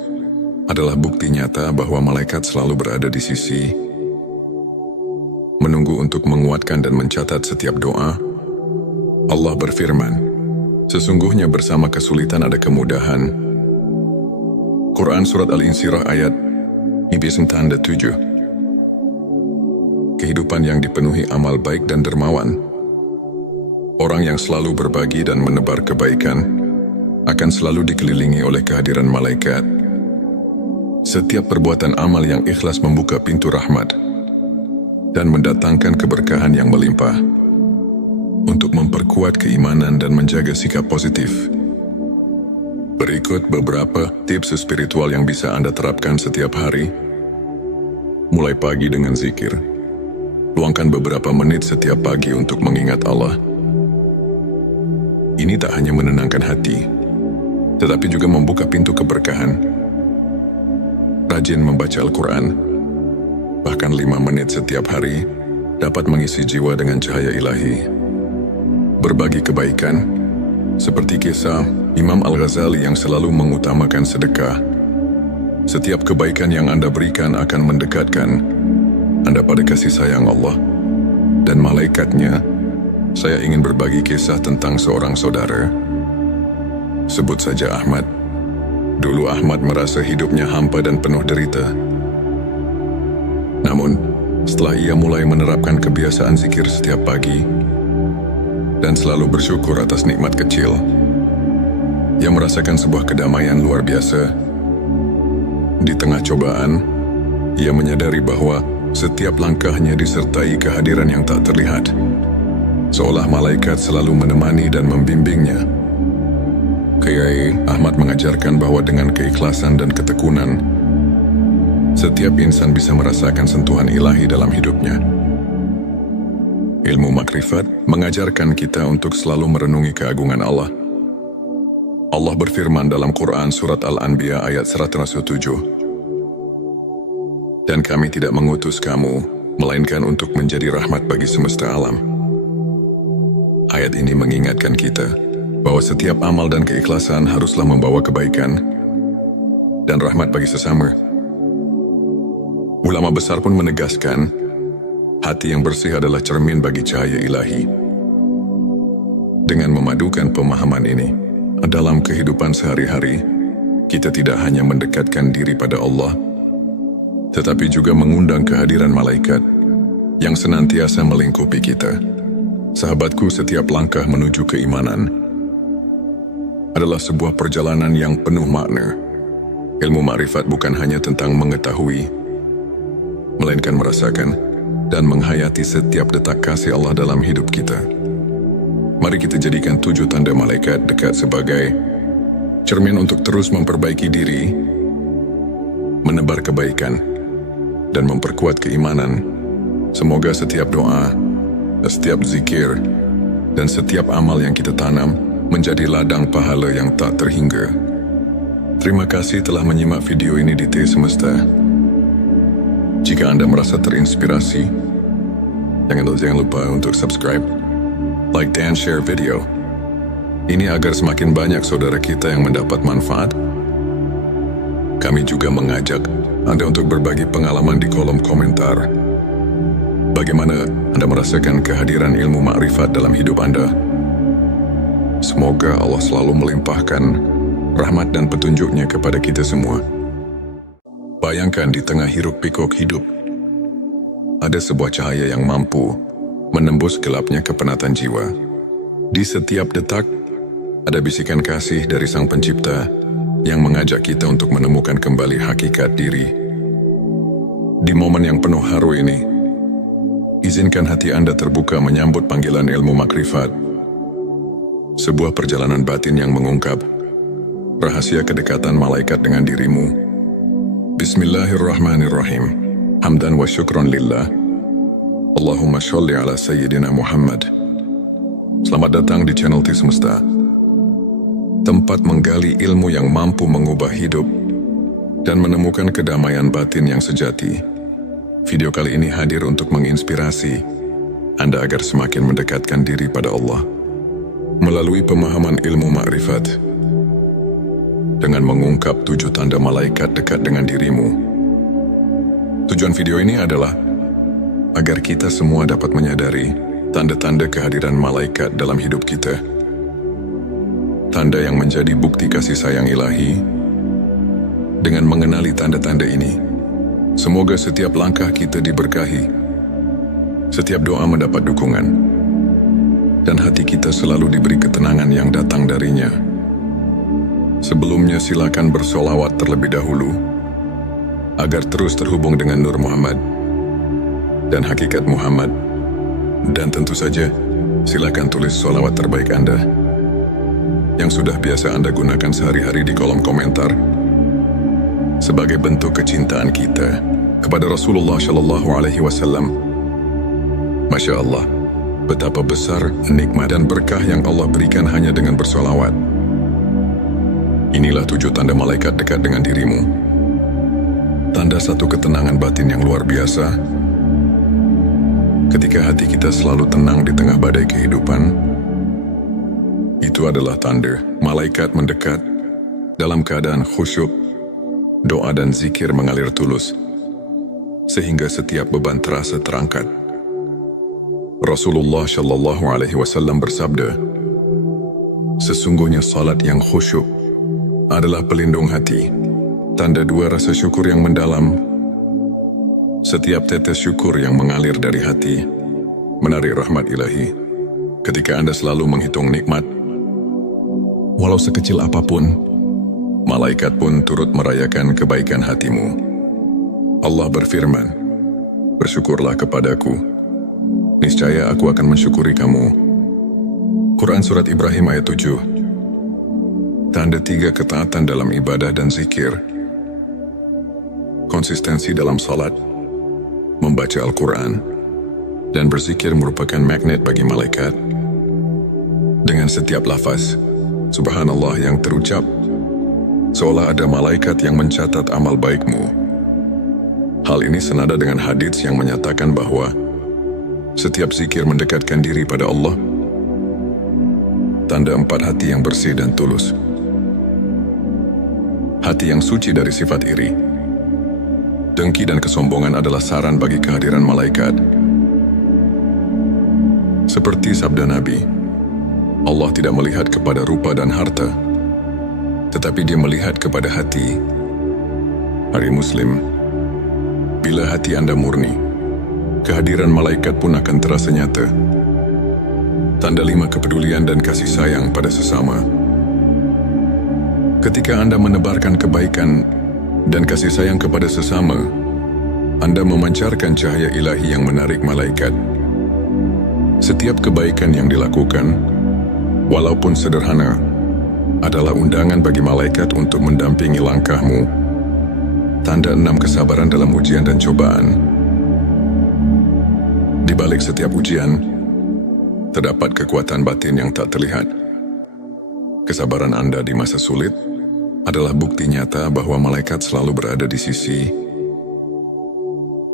adalah bukti nyata bahwa malaikat selalu berada di sisi menunggu untuk menguatkan dan mencatat setiap doa. Allah berfirman, sesungguhnya bersama kesulitan ada kemudahan. Quran Surat Al-Insyirah ayat 97. Kehidupan yang dipenuhi amal baik dan dermawan. Orang yang selalu berbagi dan menebar kebaikan akan selalu dikelilingi oleh kehadiran malaikat. Setiap perbuatan amal yang ikhlas membuka pintu rahmat dan mendatangkan keberkahan yang melimpah. Untuk memperkuat keimanan dan menjaga sikap positif, berikut beberapa tips spiritual yang bisa Anda terapkan setiap hari. Mulai pagi dengan zikir. Luangkan beberapa menit setiap pagi untuk mengingat Allah. Ini tak hanya menenangkan hati, tetapi juga membuka pintu keberkahan. Rajin membaca Al-Quran, bahkan 5 menit setiap hari, dapat mengisi jiwa dengan cahaya ilahi. Berbagi kebaikan, seperti kisah Imam Al-Ghazali yang selalu mengutamakan sedekah. Setiap kebaikan yang Anda berikan akan mendekatkan Anda pada kasih sayang Allah dan malaikatnya. Saya ingin berbagi kisah tentang seorang saudara. Sebut saja Ahmad. Dulu Ahmad merasa hidupnya hampa dan penuh derita. Namun, setelah ia mulai menerapkan kebiasaan zikir setiap pagi dan selalu bersyukur atas nikmat kecil, ia merasakan sebuah kedamaian luar biasa. Di tengah cobaan, ia menyadari bahwa setiap langkahnya disertai kehadiran yang tak terlihat, seolah malaikat selalu menemani dan membimbingnya. Kiai Ahmad mengajarkan bahwa dengan keikhlasan dan ketekunan, setiap insan bisa merasakan sentuhan ilahi dalam hidupnya. Ilmu makrifat mengajarkan kita untuk selalu merenungi keagungan Allah. Allah berfirman dalam Quran Surat Al-Anbiya ayat 107, dan kami tidak mengutus kamu, melainkan untuk menjadi rahmat bagi semesta alam. Ayat ini mengingatkan kita bahwa setiap amal dan keikhlasan haruslah membawa kebaikan dan rahmat bagi sesama. Ulama besar pun menegaskan, hati yang bersih adalah cermin bagi cahaya ilahi. Dengan memadukan pemahaman ini dalam kehidupan sehari-hari, kita tidak hanya mendekatkan diri pada Allah, tetapi juga mengundang kehadiran malaikat yang senantiasa melingkupi kita. Sahabatku, setiap langkah menuju keimanan adalah sebuah perjalanan yang penuh makna. Ilmu makrifat bukan hanya tentang mengetahui, melainkan merasakan dan menghayati setiap detak kasih Allah dalam hidup kita. Mari kita jadikan 7 tanda malaikat dekat sebagai cermin untuk terus memperbaiki diri, menebar kebaikan, dan memperkuat keimanan. Semoga setiap doa, setiap zikir, dan setiap amal yang kita tanam menjadi ladang pahala yang tak terhingga. Terima kasih telah menyimak video ini di T Semesta. Jika Anda merasa terinspirasi, jangan lupa untuk subscribe, like, dan share video ini agar semakin banyak saudara kita yang mendapat manfaat. Kami juga mengajak Anda untuk berbagi pengalaman di kolom komentar. Bagaimana Anda merasakan kehadiran ilmu makrifat dalam hidup Anda? Semoga Allah selalu melimpahkan rahmat dan petunjuknya kepada kita semua. Bayangkan di tengah hiruk-pikuk hidup, ada sebuah cahaya yang mampu menembus gelapnya kepenatan jiwa. Di setiap detak, ada bisikan kasih dari Sang Pencipta yang mengajak kita untuk menemukan kembali hakikat diri. Di momen yang penuh haru ini, izinkan hati Anda terbuka menyambut panggilan ilmu makrifat. Sebuah perjalanan batin yang mengungkap rahasia kedekatan malaikat dengan dirimu. Bismillahirrahmanirrahim. Hamdan wa syukron lillah. Allahumma sholli ala sayyidina Muhammad. Selamat datang di channel T Semesta, tempat menggali ilmu yang mampu mengubah hidup dan menemukan kedamaian batin yang sejati. Video kali ini hadir untuk menginspirasi Anda agar semakin mendekatkan diri pada Allah melalui pemahaman ilmu makrifat. Dengan mengungkap 7 tanda malaikat dekat dengan dirimu. Tujuan video ini adalah agar kita semua dapat menyadari tanda-tanda kehadiran malaikat dalam hidup kita. Tanda yang menjadi bukti kasih sayang ilahi. Dengan mengenali tanda-tanda ini, semoga setiap langkah kita diberkahi, setiap doa mendapat dukungan, dan hati kita selalu diberi ketenangan yang datang darinya. Sebelumnya silakan bersolawat terlebih dahulu, agar terus terhubung dengan Nur Muhammad dan hakikat Muhammad. Dan tentu saja, silakan tulis solawat terbaik Anda yang sudah biasa Anda gunakan sehari-hari di kolom komentar sebagai bentuk kecintaan kita kepada Rasulullah Shallallahu Alaihi Wasallam. Masya Allah, betapa besar nikmat dan berkah yang Allah berikan hanya dengan bersolawat. Inilah 7 tanda malaikat dekat dengan dirimu. Tanda satu ketenangan batin yang luar biasa. Ketika hati kita selalu tenang di tengah badai kehidupan, itu adalah tanda malaikat mendekat dalam keadaan khusyuk, doa dan zikir mengalir tulus, sehingga setiap beban terasa terangkat. Rasulullah Shallallahu Alaihi Wasallam bersabda, sesungguhnya salat yang khusyuk adalah pelindung hati, tanda 2 rasa syukur yang mendalam. Setiap tetes syukur yang mengalir dari hati menarik rahmat ilahi. Ketika Anda selalu menghitung nikmat, walau sekecil apapun, malaikat pun turut merayakan kebaikan hatimu. Allah berfirman, bersyukurlah kepadaku, niscaya aku akan mensyukuri kamu. Quran Surat Ibrahim ayat 7. Tanda 3 ketaatan dalam ibadah dan zikir. Konsistensi dalam salat, membaca Al-Quran, dan berzikir merupakan magnet bagi malaikat. Dengan setiap lafaz Subhanallah yang terucap, seolah ada malaikat yang mencatat amal baikmu. Hal ini senada dengan hadits yang menyatakan bahwa setiap zikir mendekatkan diri pada Allah. Tanda 4 hati yang bersih dan tulus. Hati yang suci dari sifat iri, dengki dan kesombongan adalah saran bagi kehadiran malaikat. Seperti sabda Nabi, Allah tidak melihat kepada rupa dan harta, tetapi Dia melihat kepada hati. Hari Muslim, bila hati Anda murni, kehadiran malaikat pun akan terasa nyata. Tanda 5 kepedulian dan kasih sayang pada sesama. Ketika Anda menebarkan kebaikan dan kasih sayang kepada sesama, Anda memancarkan cahaya ilahi yang menarik malaikat. Setiap kebaikan yang dilakukan, walaupun sederhana, adalah undangan bagi malaikat untuk mendampingi langkahmu. Tanda 6 kesabaran dalam ujian dan cobaan. Di balik setiap ujian, terdapat kekuatan batin yang tak terlihat. Kesabaran Anda di masa sulit adalah bukti nyata bahwa malaikat selalu berada di sisi,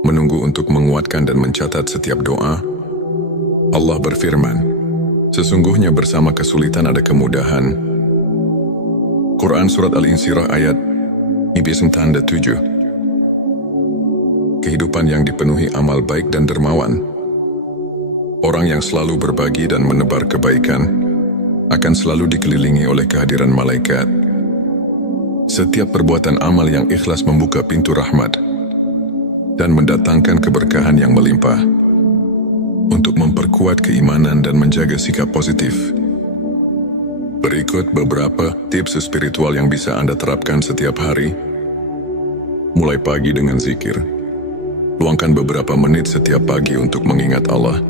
menunggu untuk menguatkan dan mencatat setiap doa. Allah berfirman, sesungguhnya bersama kesulitan ada kemudahan. Quran Surat Al-Insyirah ayat 7. Kehidupan yang dipenuhi amal baik dan dermawan. Orang yang selalu berbagi dan menebar kebaikan akan selalu dikelilingi oleh kehadiran malaikat. Setiap perbuatan amal yang ikhlas membuka pintu rahmat dan mendatangkan keberkahan yang melimpah. Untuk memperkuat keimanan dan menjaga sikap positif, berikut beberapa tips spiritual yang bisa Anda terapkan setiap hari. Mulai pagi dengan zikir. Luangkan beberapa menit setiap pagi untuk mengingat Allah.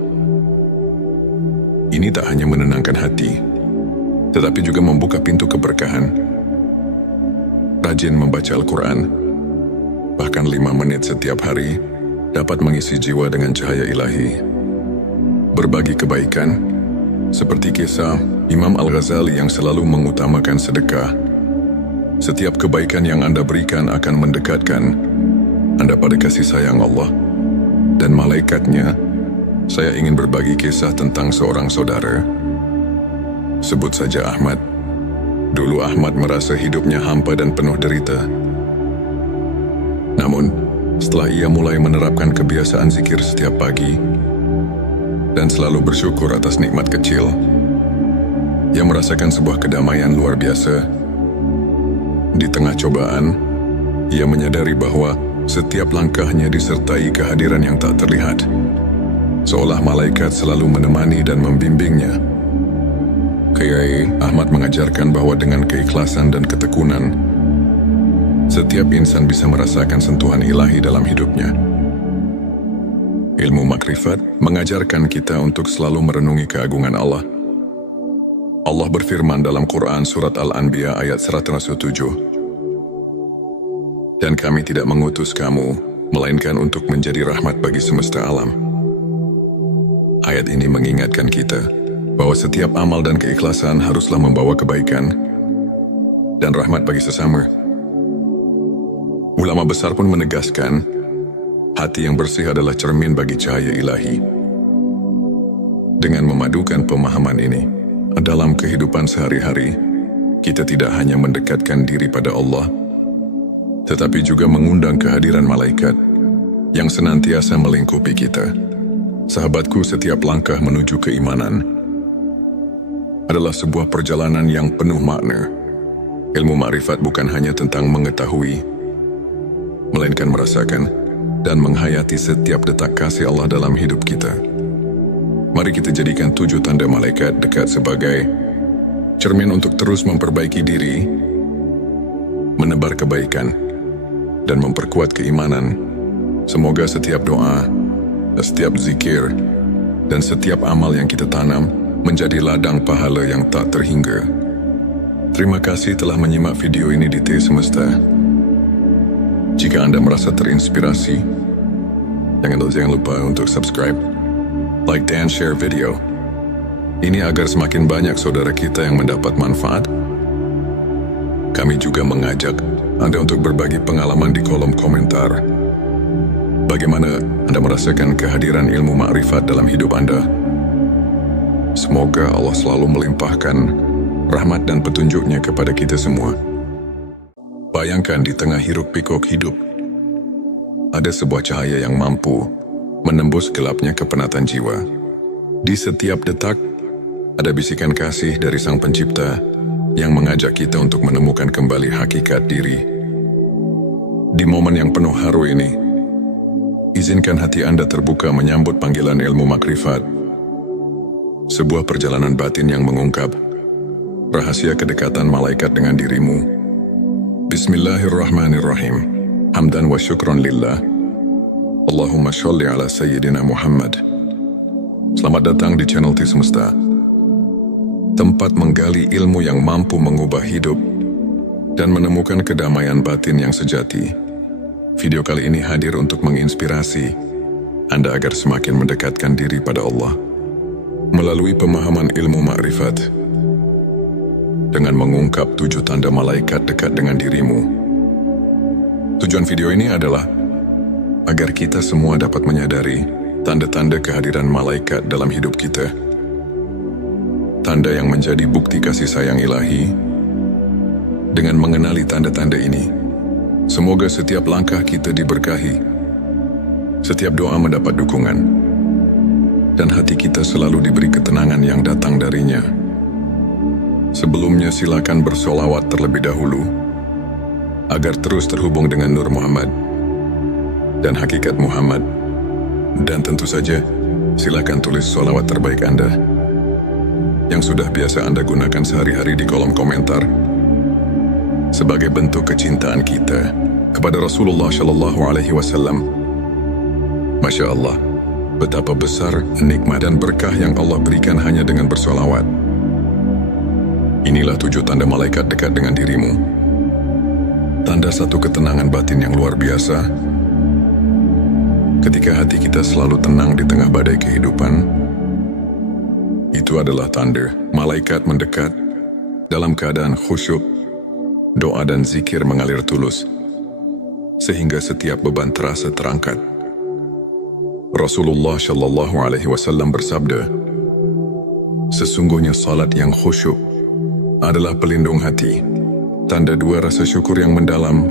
Ini tak hanya menenangkan hati, tetapi juga membuka pintu keberkahan. Rajin membaca Al-Quran, bahkan 5 menit setiap hari, dapat mengisi jiwa dengan cahaya ilahi. Berbagi kebaikan, seperti kisah Imam Al-Ghazali yang selalu mengutamakan sedekah. Setiap kebaikan yang Anda berikan akan mendekatkan Anda pada kasih sayang Allah dan malaikatnya. Saya ingin berbagi kisah tentang seorang saudara. Sebut saja Ahmad. Dulu Ahmad merasa hidupnya hampa dan penuh derita. Namun, Setelah ia mulai menerapkan kebiasaan zikir setiap pagi dan selalu bersyukur atas nikmat kecil, ia merasakan sebuah kedamaian luar biasa. Di tengah cobaan, ia menyadari bahwa setiap langkahnya disertai kehadiran yang tak terlihat, seolah malaikat selalu menemani dan membimbingnya. Kiai Ahmad mengajarkan bahwa dengan keikhlasan dan ketekunan, setiap insan bisa merasakan sentuhan ilahi dalam hidupnya. Ilmu makrifat mengajarkan kita untuk selalu merenungi keagungan Allah. Allah berfirman dalam Quran Surat Al-Anbiya ayat 107, "Dan kami tidak mengutus kamu, melainkan untuk menjadi rahmat bagi semesta alam." Ayat ini mengingatkan kita bahwa setiap amal dan keikhlasan haruslah membawa kebaikan dan rahmat bagi sesama. Ulama besar pun menegaskan, hati yang bersih adalah cermin bagi cahaya ilahi. Dengan memadukan pemahaman ini dalam kehidupan sehari-hari, kita tidak hanya mendekatkan diri pada Allah, tetapi juga mengundang kehadiran malaikat yang senantiasa melingkupi kita. Sahabatku, setiap langkah menuju keimanan adalah sebuah perjalanan yang penuh makna. Ilmu makrifat bukan hanya tentang mengetahui, melainkan merasakan dan menghayati setiap detak kasih Allah dalam hidup kita. Mari kita jadikan 7 tanda malaikat dekat sebagai cermin untuk terus memperbaiki diri, menebar kebaikan, dan memperkuat keimanan. Semoga setiap doa, setiap zikir, dan setiap amal yang kita tanam menjadi ladang pahala yang tak terhingga. Terima kasih telah menyimak video ini di T Semesta. Jika Anda merasa terinspirasi, jangan lupa untuk subscribe, like, dan share video ini agar semakin banyak saudara kita yang mendapat manfaat. Kami juga mengajak Anda untuk berbagi pengalaman di kolom komentar. Bagaimana Anda merasakan kehadiran ilmu makrifat dalam hidup Anda? Semoga Allah selalu melimpahkan rahmat dan petunjuknya kepada kita semua. Bayangkan di tengah hiruk-pikuk hidup, ada sebuah cahaya yang mampu menembus gelapnya kepenatan jiwa. Di setiap detak, ada bisikan kasih dari Sang Pencipta yang mengajak kita untuk menemukan kembali hakikat diri. Di momen yang penuh haru ini, izinkan hati Anda terbuka menyambut panggilan ilmu makrifat. Sebuah perjalanan batin yang mengungkap rahasia kedekatan malaikat dengan dirimu. Bismillahirrahmanirrahim. Hamdan wa syukron lillah. Allahumma sholli ala Sayyidina Muhammad. Selamat datang di channel T Semesta, tempat menggali ilmu yang mampu mengubah hidup dan menemukan kedamaian batin yang sejati. Video kali ini hadir untuk menginspirasi Anda agar semakin mendekatkan diri pada Allah melalui pemahaman ilmu makrifat. Dengan mengungkap 7 tanda malaikat dekat dengan dirimu. Tujuan video ini adalah agar kita semua dapat menyadari tanda-tanda kehadiran malaikat dalam hidup kita. Tanda yang menjadi bukti kasih sayang ilahi. Dengan mengenali tanda-tanda ini, semoga setiap langkah kita diberkahi, setiap doa mendapat dukungan, dan hati kita selalu diberi ketenangan yang datang darinya. Sebelumnya silakan bersolawat terlebih dahulu, agar terus terhubung dengan Nur Muhammad dan hakikat Muhammad. Dan tentu saja, silakan tulis solawat terbaik Anda yang sudah biasa Anda gunakan sehari-hari di kolom komentar sebagai bentuk kecintaan kita kepada Rasulullah Shallallahu Alaihi Wasallam. Masya Allah, betapa besar nikmat dan berkah yang Allah berikan hanya dengan bersolawat. Inilah 7 tanda malaikat dekat dengan dirimu. Tanda satu ketenangan batin yang luar biasa. Ketika hati kita selalu tenang di tengah badai kehidupan, itu adalah tanda malaikat mendekat dalam keadaan khusyuk, doa dan zikir mengalir tulus, sehingga setiap beban terasa terangkat. Rasulullah Shallallahu Alaihi Wasallam bersabda, "Sesungguhnya salat yang khusyuk adalah pelindung hati, tanda 2 rasa syukur yang mendalam,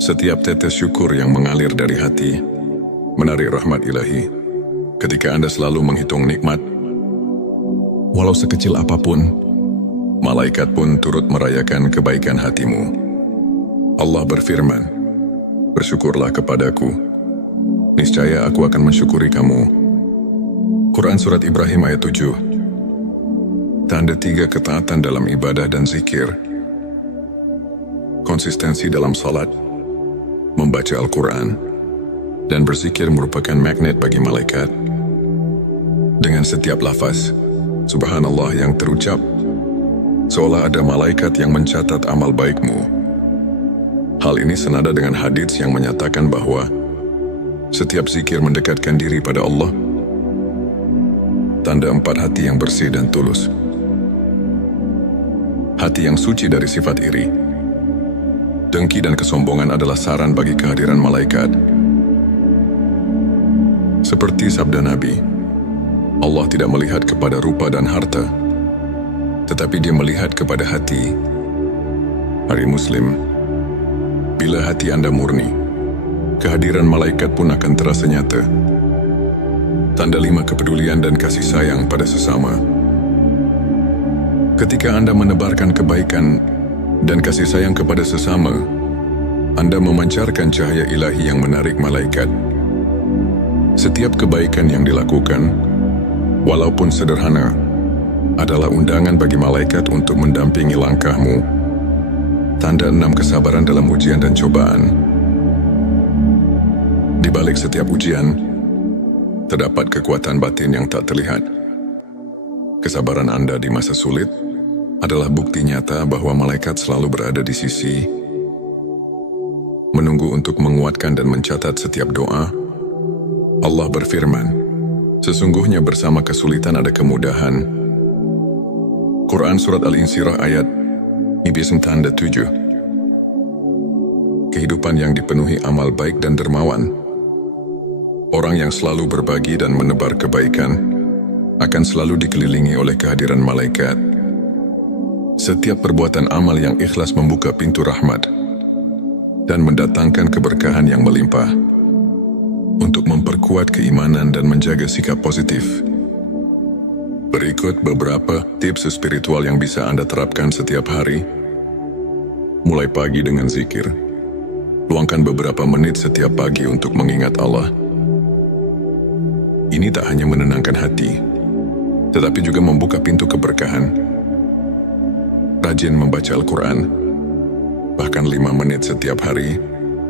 Setiap tetes syukur yang mengalir dari hati menarik rahmat ilahi. Ketika Anda selalu menghitung nikmat, walau sekecil apapun, malaikat pun turut merayakan kebaikan hatimu. Allah berfirman, "Bersyukurlah kepadaku, niscaya aku akan mensyukuri kamu." Quran Surat Ibrahim ayat 7. Tanda 3 ketaatan dalam ibadah dan zikir. Konsistensi dalam salat, membaca Al-Quran, dan berzikir merupakan magnet bagi malaikat. Dengan setiap lafaz Subhanallah yang terucap, seolah ada malaikat yang mencatat amal baikmu. Hal ini senada dengan hadits yang menyatakan bahwa setiap zikir mendekatkan diri pada Allah. Tanda 4 hati yang bersih dan tulus. Hati yang suci dari sifat iri, dengki dan kesombongan adalah saran bagi kehadiran malaikat. Seperti sabda Nabi, Allah tidak melihat kepada rupa dan harta, tetapi Dia melihat kepada hati. Hari Muslim, bila hati Anda murni, kehadiran malaikat pun akan terasa nyata. Tanda 5 kepedulian dan kasih sayang pada sesama. Ketika Anda menebarkan kebaikan dan kasih sayang kepada sesama, Anda memancarkan cahaya ilahi yang menarik malaikat. Setiap kebaikan yang dilakukan, walaupun sederhana, adalah undangan bagi malaikat untuk mendampingi langkahmu. Tanda 6 kesabaran dalam ujian dan cobaan. Di balik setiap ujian, terdapat kekuatan batin yang tak terlihat. Kesabaran Anda di masa sulit adalah bukti nyata bahwa malaikat selalu berada di sisi, menunggu untuk menguatkan dan mencatat setiap doa. Allah berfirman, "Sesungguhnya bersama kesulitan ada kemudahan." Quran Surat Al-Insyirah ayat 7. Kehidupan yang dipenuhi amal baik dan dermawan. Orang yang selalu berbagi dan menebar kebaikan akan selalu dikelilingi oleh kehadiran malaikat. Setiap perbuatan amal yang ikhlas membuka pintu rahmat dan mendatangkan keberkahan yang melimpah. Untuk memperkuat keimanan dan menjaga sikap positif, berikut beberapa tips spiritual yang bisa Anda terapkan setiap hari. Mulai pagi dengan zikir. Luangkan beberapa menit setiap pagi untuk mengingat Allah. Ini tak hanya menenangkan hati, tetapi juga membuka pintu keberkahan. Rajin membaca Al-Quran, bahkan 5 menit setiap hari,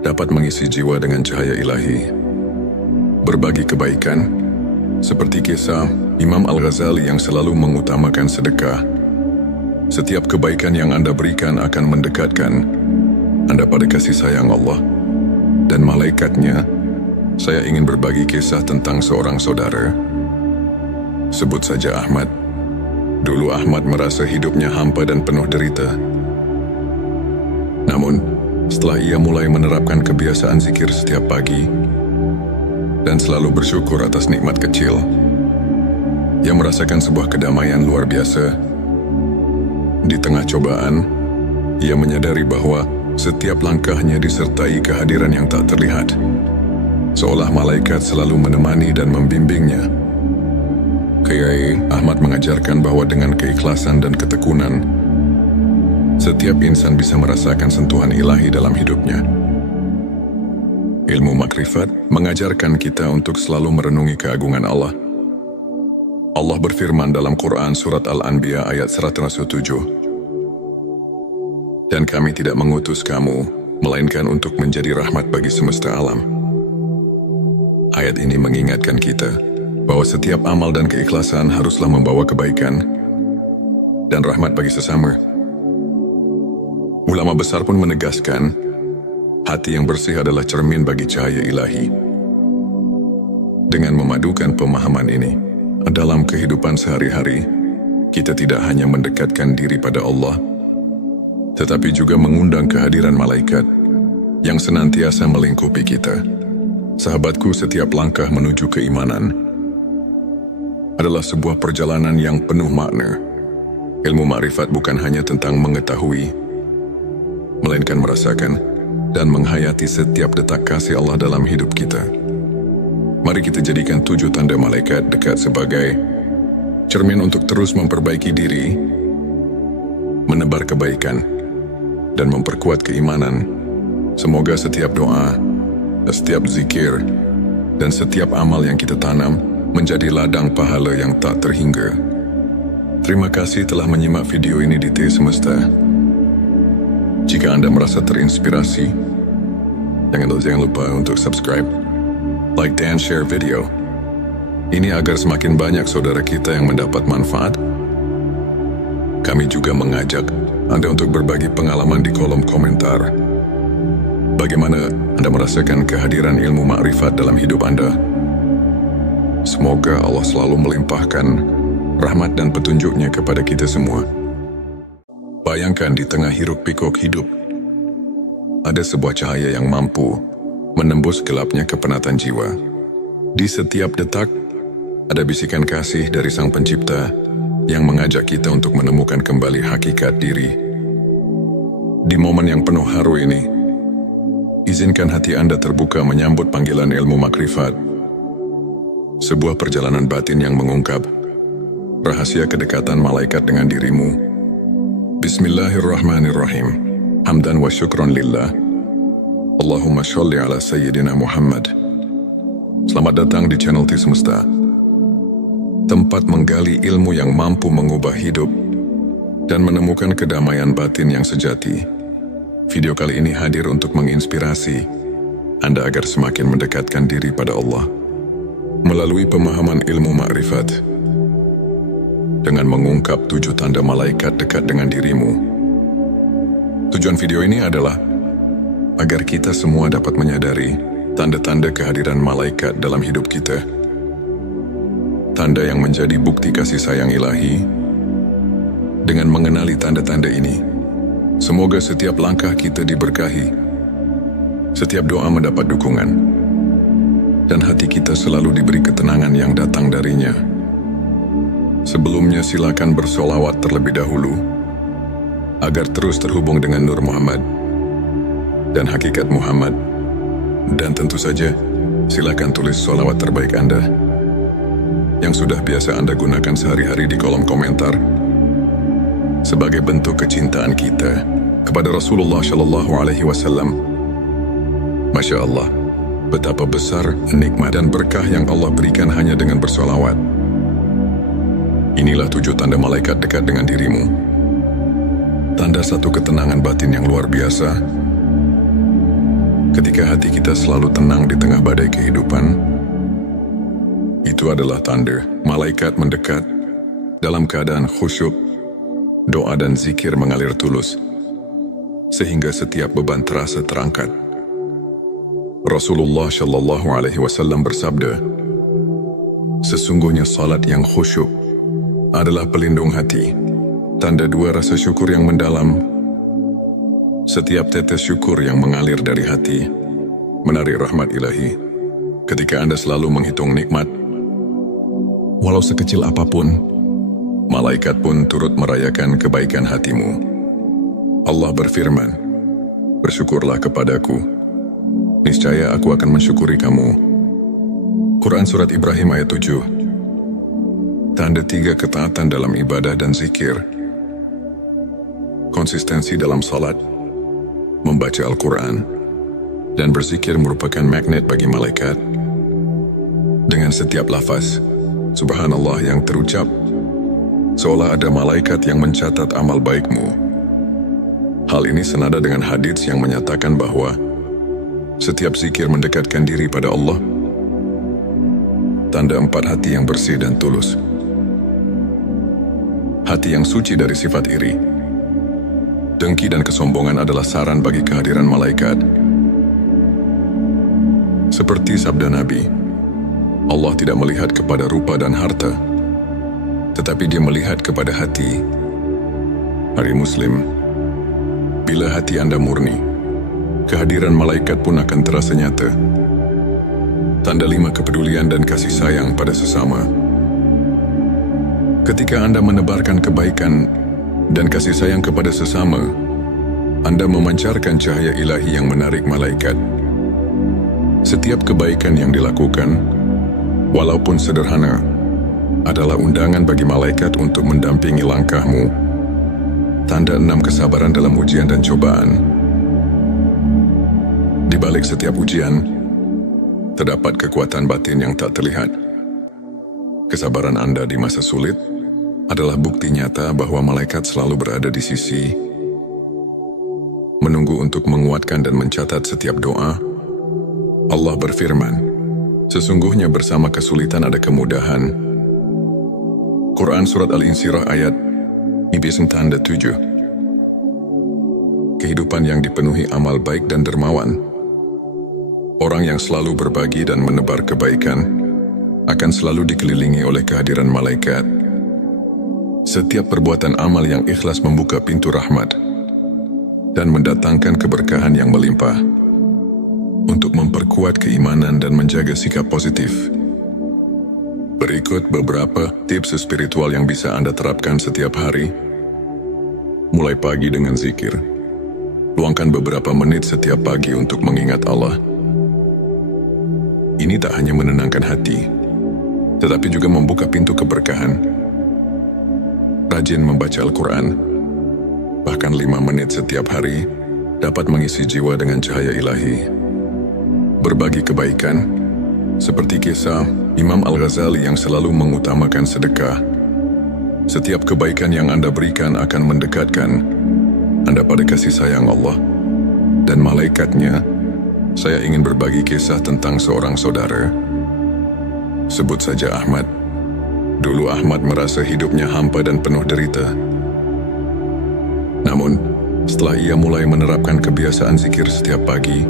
dapat mengisi jiwa dengan cahaya ilahi. Berbagi kebaikan, seperti kisah Imam Al-Ghazali yang selalu mengutamakan sedekah. Setiap kebaikan yang Anda berikan akan mendekatkan Anda pada kasih sayang Allah dan malaikatnya. Saya ingin berbagi kisah tentang seorang saudara. Sebut saja Ahmad. Dulu Ahmad merasa hidupnya hampa dan penuh derita. Namun, setelah ia mulai menerapkan kebiasaan zikir setiap pagi dan selalu bersyukur atas nikmat kecil, ia merasakan sebuah kedamaian luar biasa. Di tengah cobaan, ia menyadari bahwa setiap langkahnya disertai kehadiran yang tak terlihat, seolah malaikat selalu menemani dan membimbingnya. Kiai Ahmad mengajarkan bahwa dengan keikhlasan dan ketekunan, setiap insan bisa merasakan sentuhan ilahi dalam hidupnya. Ilmu makrifat mengajarkan kita untuk selalu merenungi keagungan Allah. Allah berfirman dalam Quran Surat Al-Anbiya ayat 107, "Dan kami tidak mengutus kamu, melainkan untuk menjadi rahmat bagi semesta alam." Ayat ini mengingatkan kita bahwa setiap amal dan keikhlasan haruslah membawa kebaikan dan rahmat bagi sesama. Ulama besar pun menegaskan, hati yang bersih adalah cermin bagi cahaya ilahi. Dengan memadukan pemahaman ini dalam kehidupan sehari-hari, kita tidak hanya mendekatkan diri pada Allah, tetapi juga mengundang kehadiran malaikat yang senantiasa melingkupi kita. Sahabatku, setiap langkah menuju keimanan adalah sebuah perjalanan yang penuh makna. Ilmu makrifat bukan hanya tentang mengetahui, melainkan merasakan. dan menghayati setiap detak kasih Allah dalam hidup kita. Mari kita jadikan 7 tanda malaikat dekat sebagai cermin untuk terus memperbaiki diri, menebar kebaikan, dan memperkuat keimanan. Semoga setiap doa, setiap zikir, dan setiap amal yang kita tanam menjadi ladang pahala yang tak terhingga. Terima kasih telah menyimak video ini di T Semesta. Jika Anda merasa terinspirasi, jangan lupa untuk subscribe, like, dan share video ini agar semakin banyak saudara kita yang mendapat manfaat. Kami juga mengajak Anda untuk berbagi pengalaman di kolom komentar. Bagaimana Anda merasakan kehadiran ilmu makrifat dalam hidup Anda? Semoga Allah selalu melimpahkan rahmat dan petunjuknya kepada kita semua. Bayangkan di tengah hiruk pikuk hidup, ada sebuah cahaya yang mampu menembus gelapnya kepenatan jiwa. Di setiap detak, ada bisikan kasih dari Sang Pencipta yang mengajak kita untuk menemukan kembali hakikat diri. Di momen yang penuh haru ini, izinkan hati Anda terbuka menyambut panggilan ilmu makrifat. Sebuah perjalanan batin yang mengungkap rahasia kedekatan malaikat dengan dirimu. Bismillahirrahmanirrahim. Hamdan wa syukron lillah. Allahumma sholli ala sayyidina Muhammad. Selamat datang di channel T Semesta, tempat menggali ilmu yang mampu mengubah hidup dan menemukan kedamaian batin yang sejati. Video kali ini hadir untuk menginspirasi Anda agar semakin mendekatkan diri pada Allah melalui pemahaman ilmu makrifat. Dengan mengungkap 7 tanda malaikat dekat dengan dirimu. Tujuan video ini adalah agar kita semua dapat menyadari tanda-tanda kehadiran malaikat dalam hidup kita. Tanda yang menjadi bukti kasih sayang ilahi. Dengan mengenali tanda-tanda ini, semoga setiap langkah kita diberkahi, setiap doa mendapat dukungan, dan hati kita selalu diberi ketenangan yang datang darinya. Sebelumnya silakan bersolawat terlebih dahulu agar terus terhubung dengan Nur Muhammad dan hakikat Muhammad. Dan tentu saja silakan tulis solawat terbaik Anda yang sudah biasa Anda gunakan sehari-hari di kolom komentar sebagai bentuk kecintaan kita kepada Rasulullah Shallallahu Alaihi Wasallam. Masya Allah, betapa besar nikmat dan berkah yang Allah berikan hanya dengan bersolawat. Inilah 7 tanda malaikat dekat dengan dirimu. Tanda satu ketenangan batin yang luar biasa. Ketika hati kita selalu tenang di tengah badai kehidupan, itu adalah tanda malaikat mendekat dalam keadaan khusyuk, doa dan zikir mengalir tulus, sehingga setiap beban terasa terangkat. Rasulullah Shallallahu Alaihi Wasallam bersabda, sesungguhnya salat yang khusyuk adalah pelindung hati, tanda 2 rasa syukur yang mendalam. Setiap tetes syukur yang mengalir dari hati menarik rahmat ilahi. Ketika Anda selalu menghitung nikmat, walau sekecil apapun, malaikat pun turut merayakan kebaikan hatimu. Allah berfirman, bersyukurlah kepadaku, niscaya aku akan mensyukuri kamu. Quran Surat Ibrahim ayat 7. Tanda 3 ketaatan dalam ibadah dan zikir. Konsistensi dalam salat, membaca Al-Quran, dan berzikir merupakan magnet bagi malaikat. Dengan setiap lafaz Subhanallah yang terucap, seolah ada malaikat yang mencatat amal baikmu. Hal ini senada dengan hadits yang menyatakan bahwa setiap zikir mendekatkan diri pada Allah. Tanda 4 hati yang bersih dan tulus. Hati yang suci dari sifat iri, dengki dan kesombongan adalah saran bagi kehadiran malaikat. Seperti sabda Nabi, Allah tidak melihat kepada rupa dan harta, tetapi Dia melihat kepada hati. Hari Muslim, bila hati Anda murni, kehadiran malaikat pun akan terasa nyata. Tanda 5 kepedulian dan kasih sayang pada sesama. Ketika Anda menebarkan kebaikan dan kasih sayang kepada sesama, Anda memancarkan cahaya ilahi yang menarik malaikat. Setiap kebaikan yang dilakukan, walaupun sederhana, adalah undangan bagi malaikat untuk mendampingi langkahmu. Tanda 6 kesabaran dalam ujian dan cobaan. Di balik setiap ujian, terdapat kekuatan batin yang tak terlihat. Kesabaran Anda di masa sulit adalah bukti nyata bahwa malaikat selalu berada di sisi, menunggu untuk menguatkan dan mencatat setiap doa. Allah berfirman, sesungguhnya bersama kesulitan ada kemudahan. Quran Surat Al-Insyirah ayat 97. Kehidupan yang dipenuhi amal baik dan dermawan. Orang yang selalu berbagi dan menebar kebaikan akan selalu dikelilingi oleh kehadiran malaikat. Setiap perbuatan amal yang ikhlas membuka pintu rahmat dan mendatangkan keberkahan yang melimpah. Untuk memperkuat keimanan dan menjaga sikap positif, berikut beberapa tips spiritual yang bisa Anda terapkan setiap hari. Mulai pagi dengan zikir. Luangkan beberapa menit setiap pagi untuk mengingat Allah. Ini tak hanya menenangkan hati, tetapi juga membuka pintu keberkahan. Rajin membaca Al-Quran, bahkan 5 menit setiap hari, dapat mengisi jiwa dengan cahaya ilahi. Berbagi kebaikan, seperti kisah Imam Al-Ghazali yang selalu mengutamakan sedekah. Setiap kebaikan yang Anda berikan akan mendekatkan Anda pada kasih sayang Allah dan malaikatnya. Saya ingin berbagi kisah tentang seorang saudara. Sebut saja Ahmad. Dulu Ahmad merasa hidupnya hampa dan penuh derita. Namun, setelah ia mulai menerapkan kebiasaan zikir setiap pagi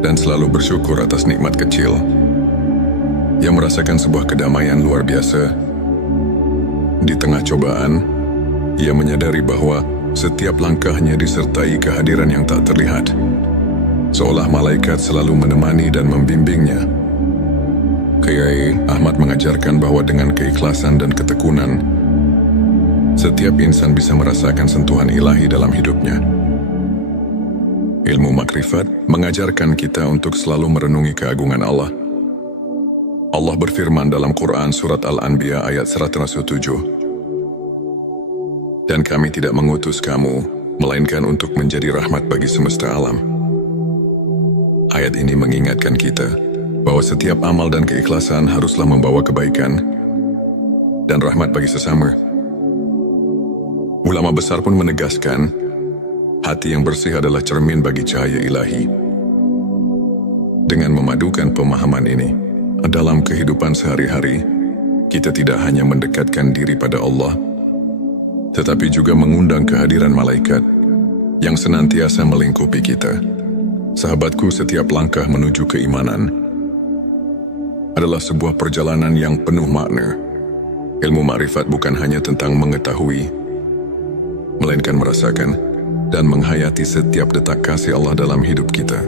dan selalu bersyukur atas nikmat kecil, ia merasakan sebuah kedamaian luar biasa. Di tengah cobaan, ia menyadari bahwa setiap langkahnya disertai kehadiran yang tak terlihat, seolah malaikat selalu menemani dan membimbingnya. Kiai Ahmad mengajarkan bahwa dengan keikhlasan dan ketekunan, setiap insan bisa merasakan sentuhan ilahi dalam hidupnya. Ilmu makrifat mengajarkan kita untuk selalu merenungi keagungan Allah. Allah berfirman dalam Quran Surat Al-Anbiya ayat 107, dan kami tidak mengutus kamu, melainkan untuk menjadi rahmat bagi semesta alam. Ayat ini mengingatkan kita bahwa setiap amal dan keikhlasan haruslah membawa kebaikan dan rahmat bagi sesama. Ulama besar pun menegaskan, hati yang bersih adalah cermin bagi cahaya ilahi. Dengan memadukan pemahaman ini dalam kehidupan sehari-hari, kita tidak hanya mendekatkan diri pada Allah, tetapi juga mengundang kehadiran malaikat yang senantiasa melingkupi kita. Sahabatku, setiap langkah menuju keimanan adalah sebuah perjalanan yang penuh makna. Ilmu makrifat bukan hanya tentang mengetahui, melainkan merasakan dan menghayati setiap detak kasih Allah dalam hidup kita.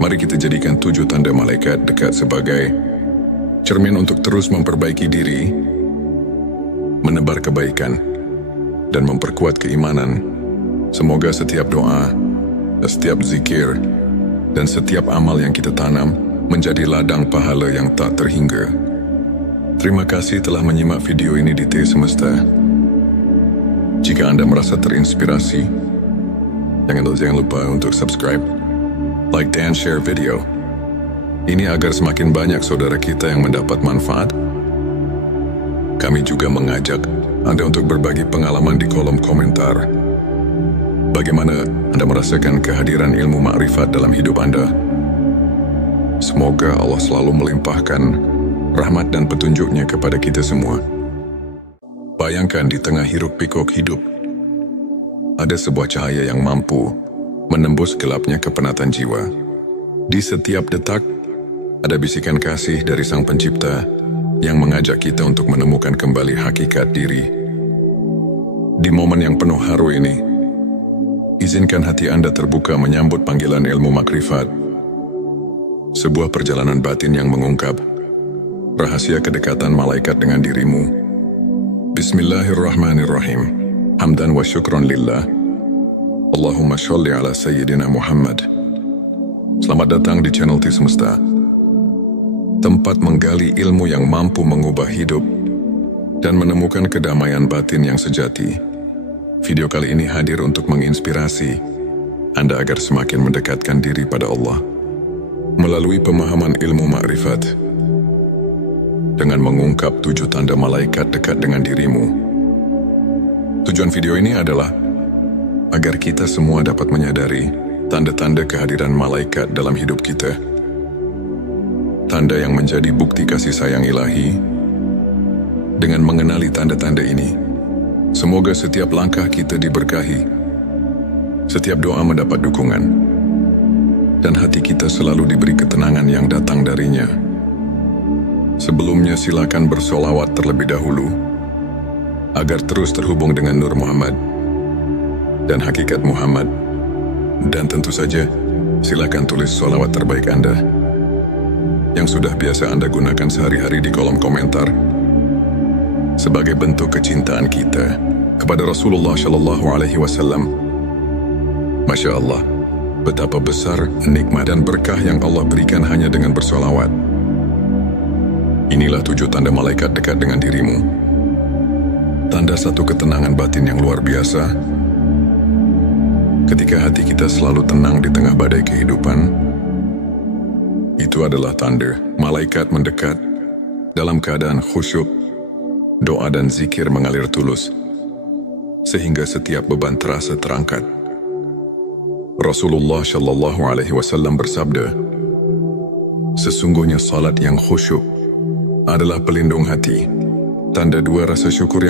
Mari kita jadikan 7 tanda malaikat dekat sebagai cermin untuk terus memperbaiki diri, menebar kebaikan, dan memperkuat keimanan. Semoga setiap doa, setiap zikir, dan setiap amal yang kita tanam menjadi ladang pahala yang tak terhingga. Terima kasih telah menyimak video ini di T Semesta. Jika Anda merasa terinspirasi, jangan lupa untuk subscribe, like, dan share video ini agar semakin banyak saudara kita yang mendapat manfaat. Kami juga mengajak Anda untuk berbagi pengalaman di kolom komentar. Bagaimana Anda merasakan kehadiran ilmu makrifat dalam hidup Anda? Semoga Allah selalu melimpahkan rahmat dan petunjuknya kepada kita semua. Bayangkan di tengah hiruk-pikuk hidup, ada sebuah cahaya yang mampu menembus gelapnya kepenatan jiwa. Di setiap detak, ada bisikan kasih dari Sang Pencipta yang mengajak kita untuk menemukan kembali hakikat diri. Di momen yang penuh haru ini, izinkan hati Anda terbuka menyambut panggilan ilmu makrifat. Sebuah perjalanan batin yang mengungkap rahasia kedekatan malaikat dengan dirimu. Bismillahirrahmanirrahim. Hamdan wa syukron lillah. Allahumma sholli ala Sayyidina Muhammad. Selamat datang di channel T Semesta, tempat menggali ilmu yang mampu mengubah hidup dan menemukan kedamaian batin yang sejati. Video kali ini hadir untuk menginspirasi Anda agar semakin mendekatkan diri pada Allah melalui pemahaman ilmu makrifat dengan mengungkap 7 tanda malaikat dekat dengan dirimu. Tujuan video ini adalah agar kita semua dapat menyadari tanda-tanda kehadiran malaikat dalam hidup kita. Tanda yang menjadi bukti kasih sayang ilahi. Dengan mengenali tanda-tanda ini, semoga setiap langkah kita diberkahi, setiap doa mendapat dukungan, dan hati kita selalu diberi ketenangan yang datang darinya. Sebelumnya silakan bersolawat terlebih dahulu, agar terus terhubung dengan Nur Muhammad dan hakikat Muhammad. Dan tentu saja, silakan tulis solawat terbaik Anda yang sudah biasa Anda gunakan sehari-hari di kolom komentar sebagai bentuk kecintaan kita kepada Rasulullah Shallallahu Alaihi Wasallam. Masya Allah, betapa besar nikmat dan berkah yang Allah berikan hanya dengan bersolawat. Inilah 7 tanda malaikat dekat dengan dirimu. Tanda satu ketenangan batin yang luar biasa. Ketika hati kita selalu tenang di tengah badai kehidupan, itu adalah tanda malaikat mendekat dalam keadaan khusyuk, doa dan zikir mengalir tulus, sehingga setiap beban terasa terangkat. Rasulullah Shallallahu Alaihi Wasallam bersabda, sesungguhnya salat yang khusyuk adalah pelindung hati, tanda 2 rasa syukur yang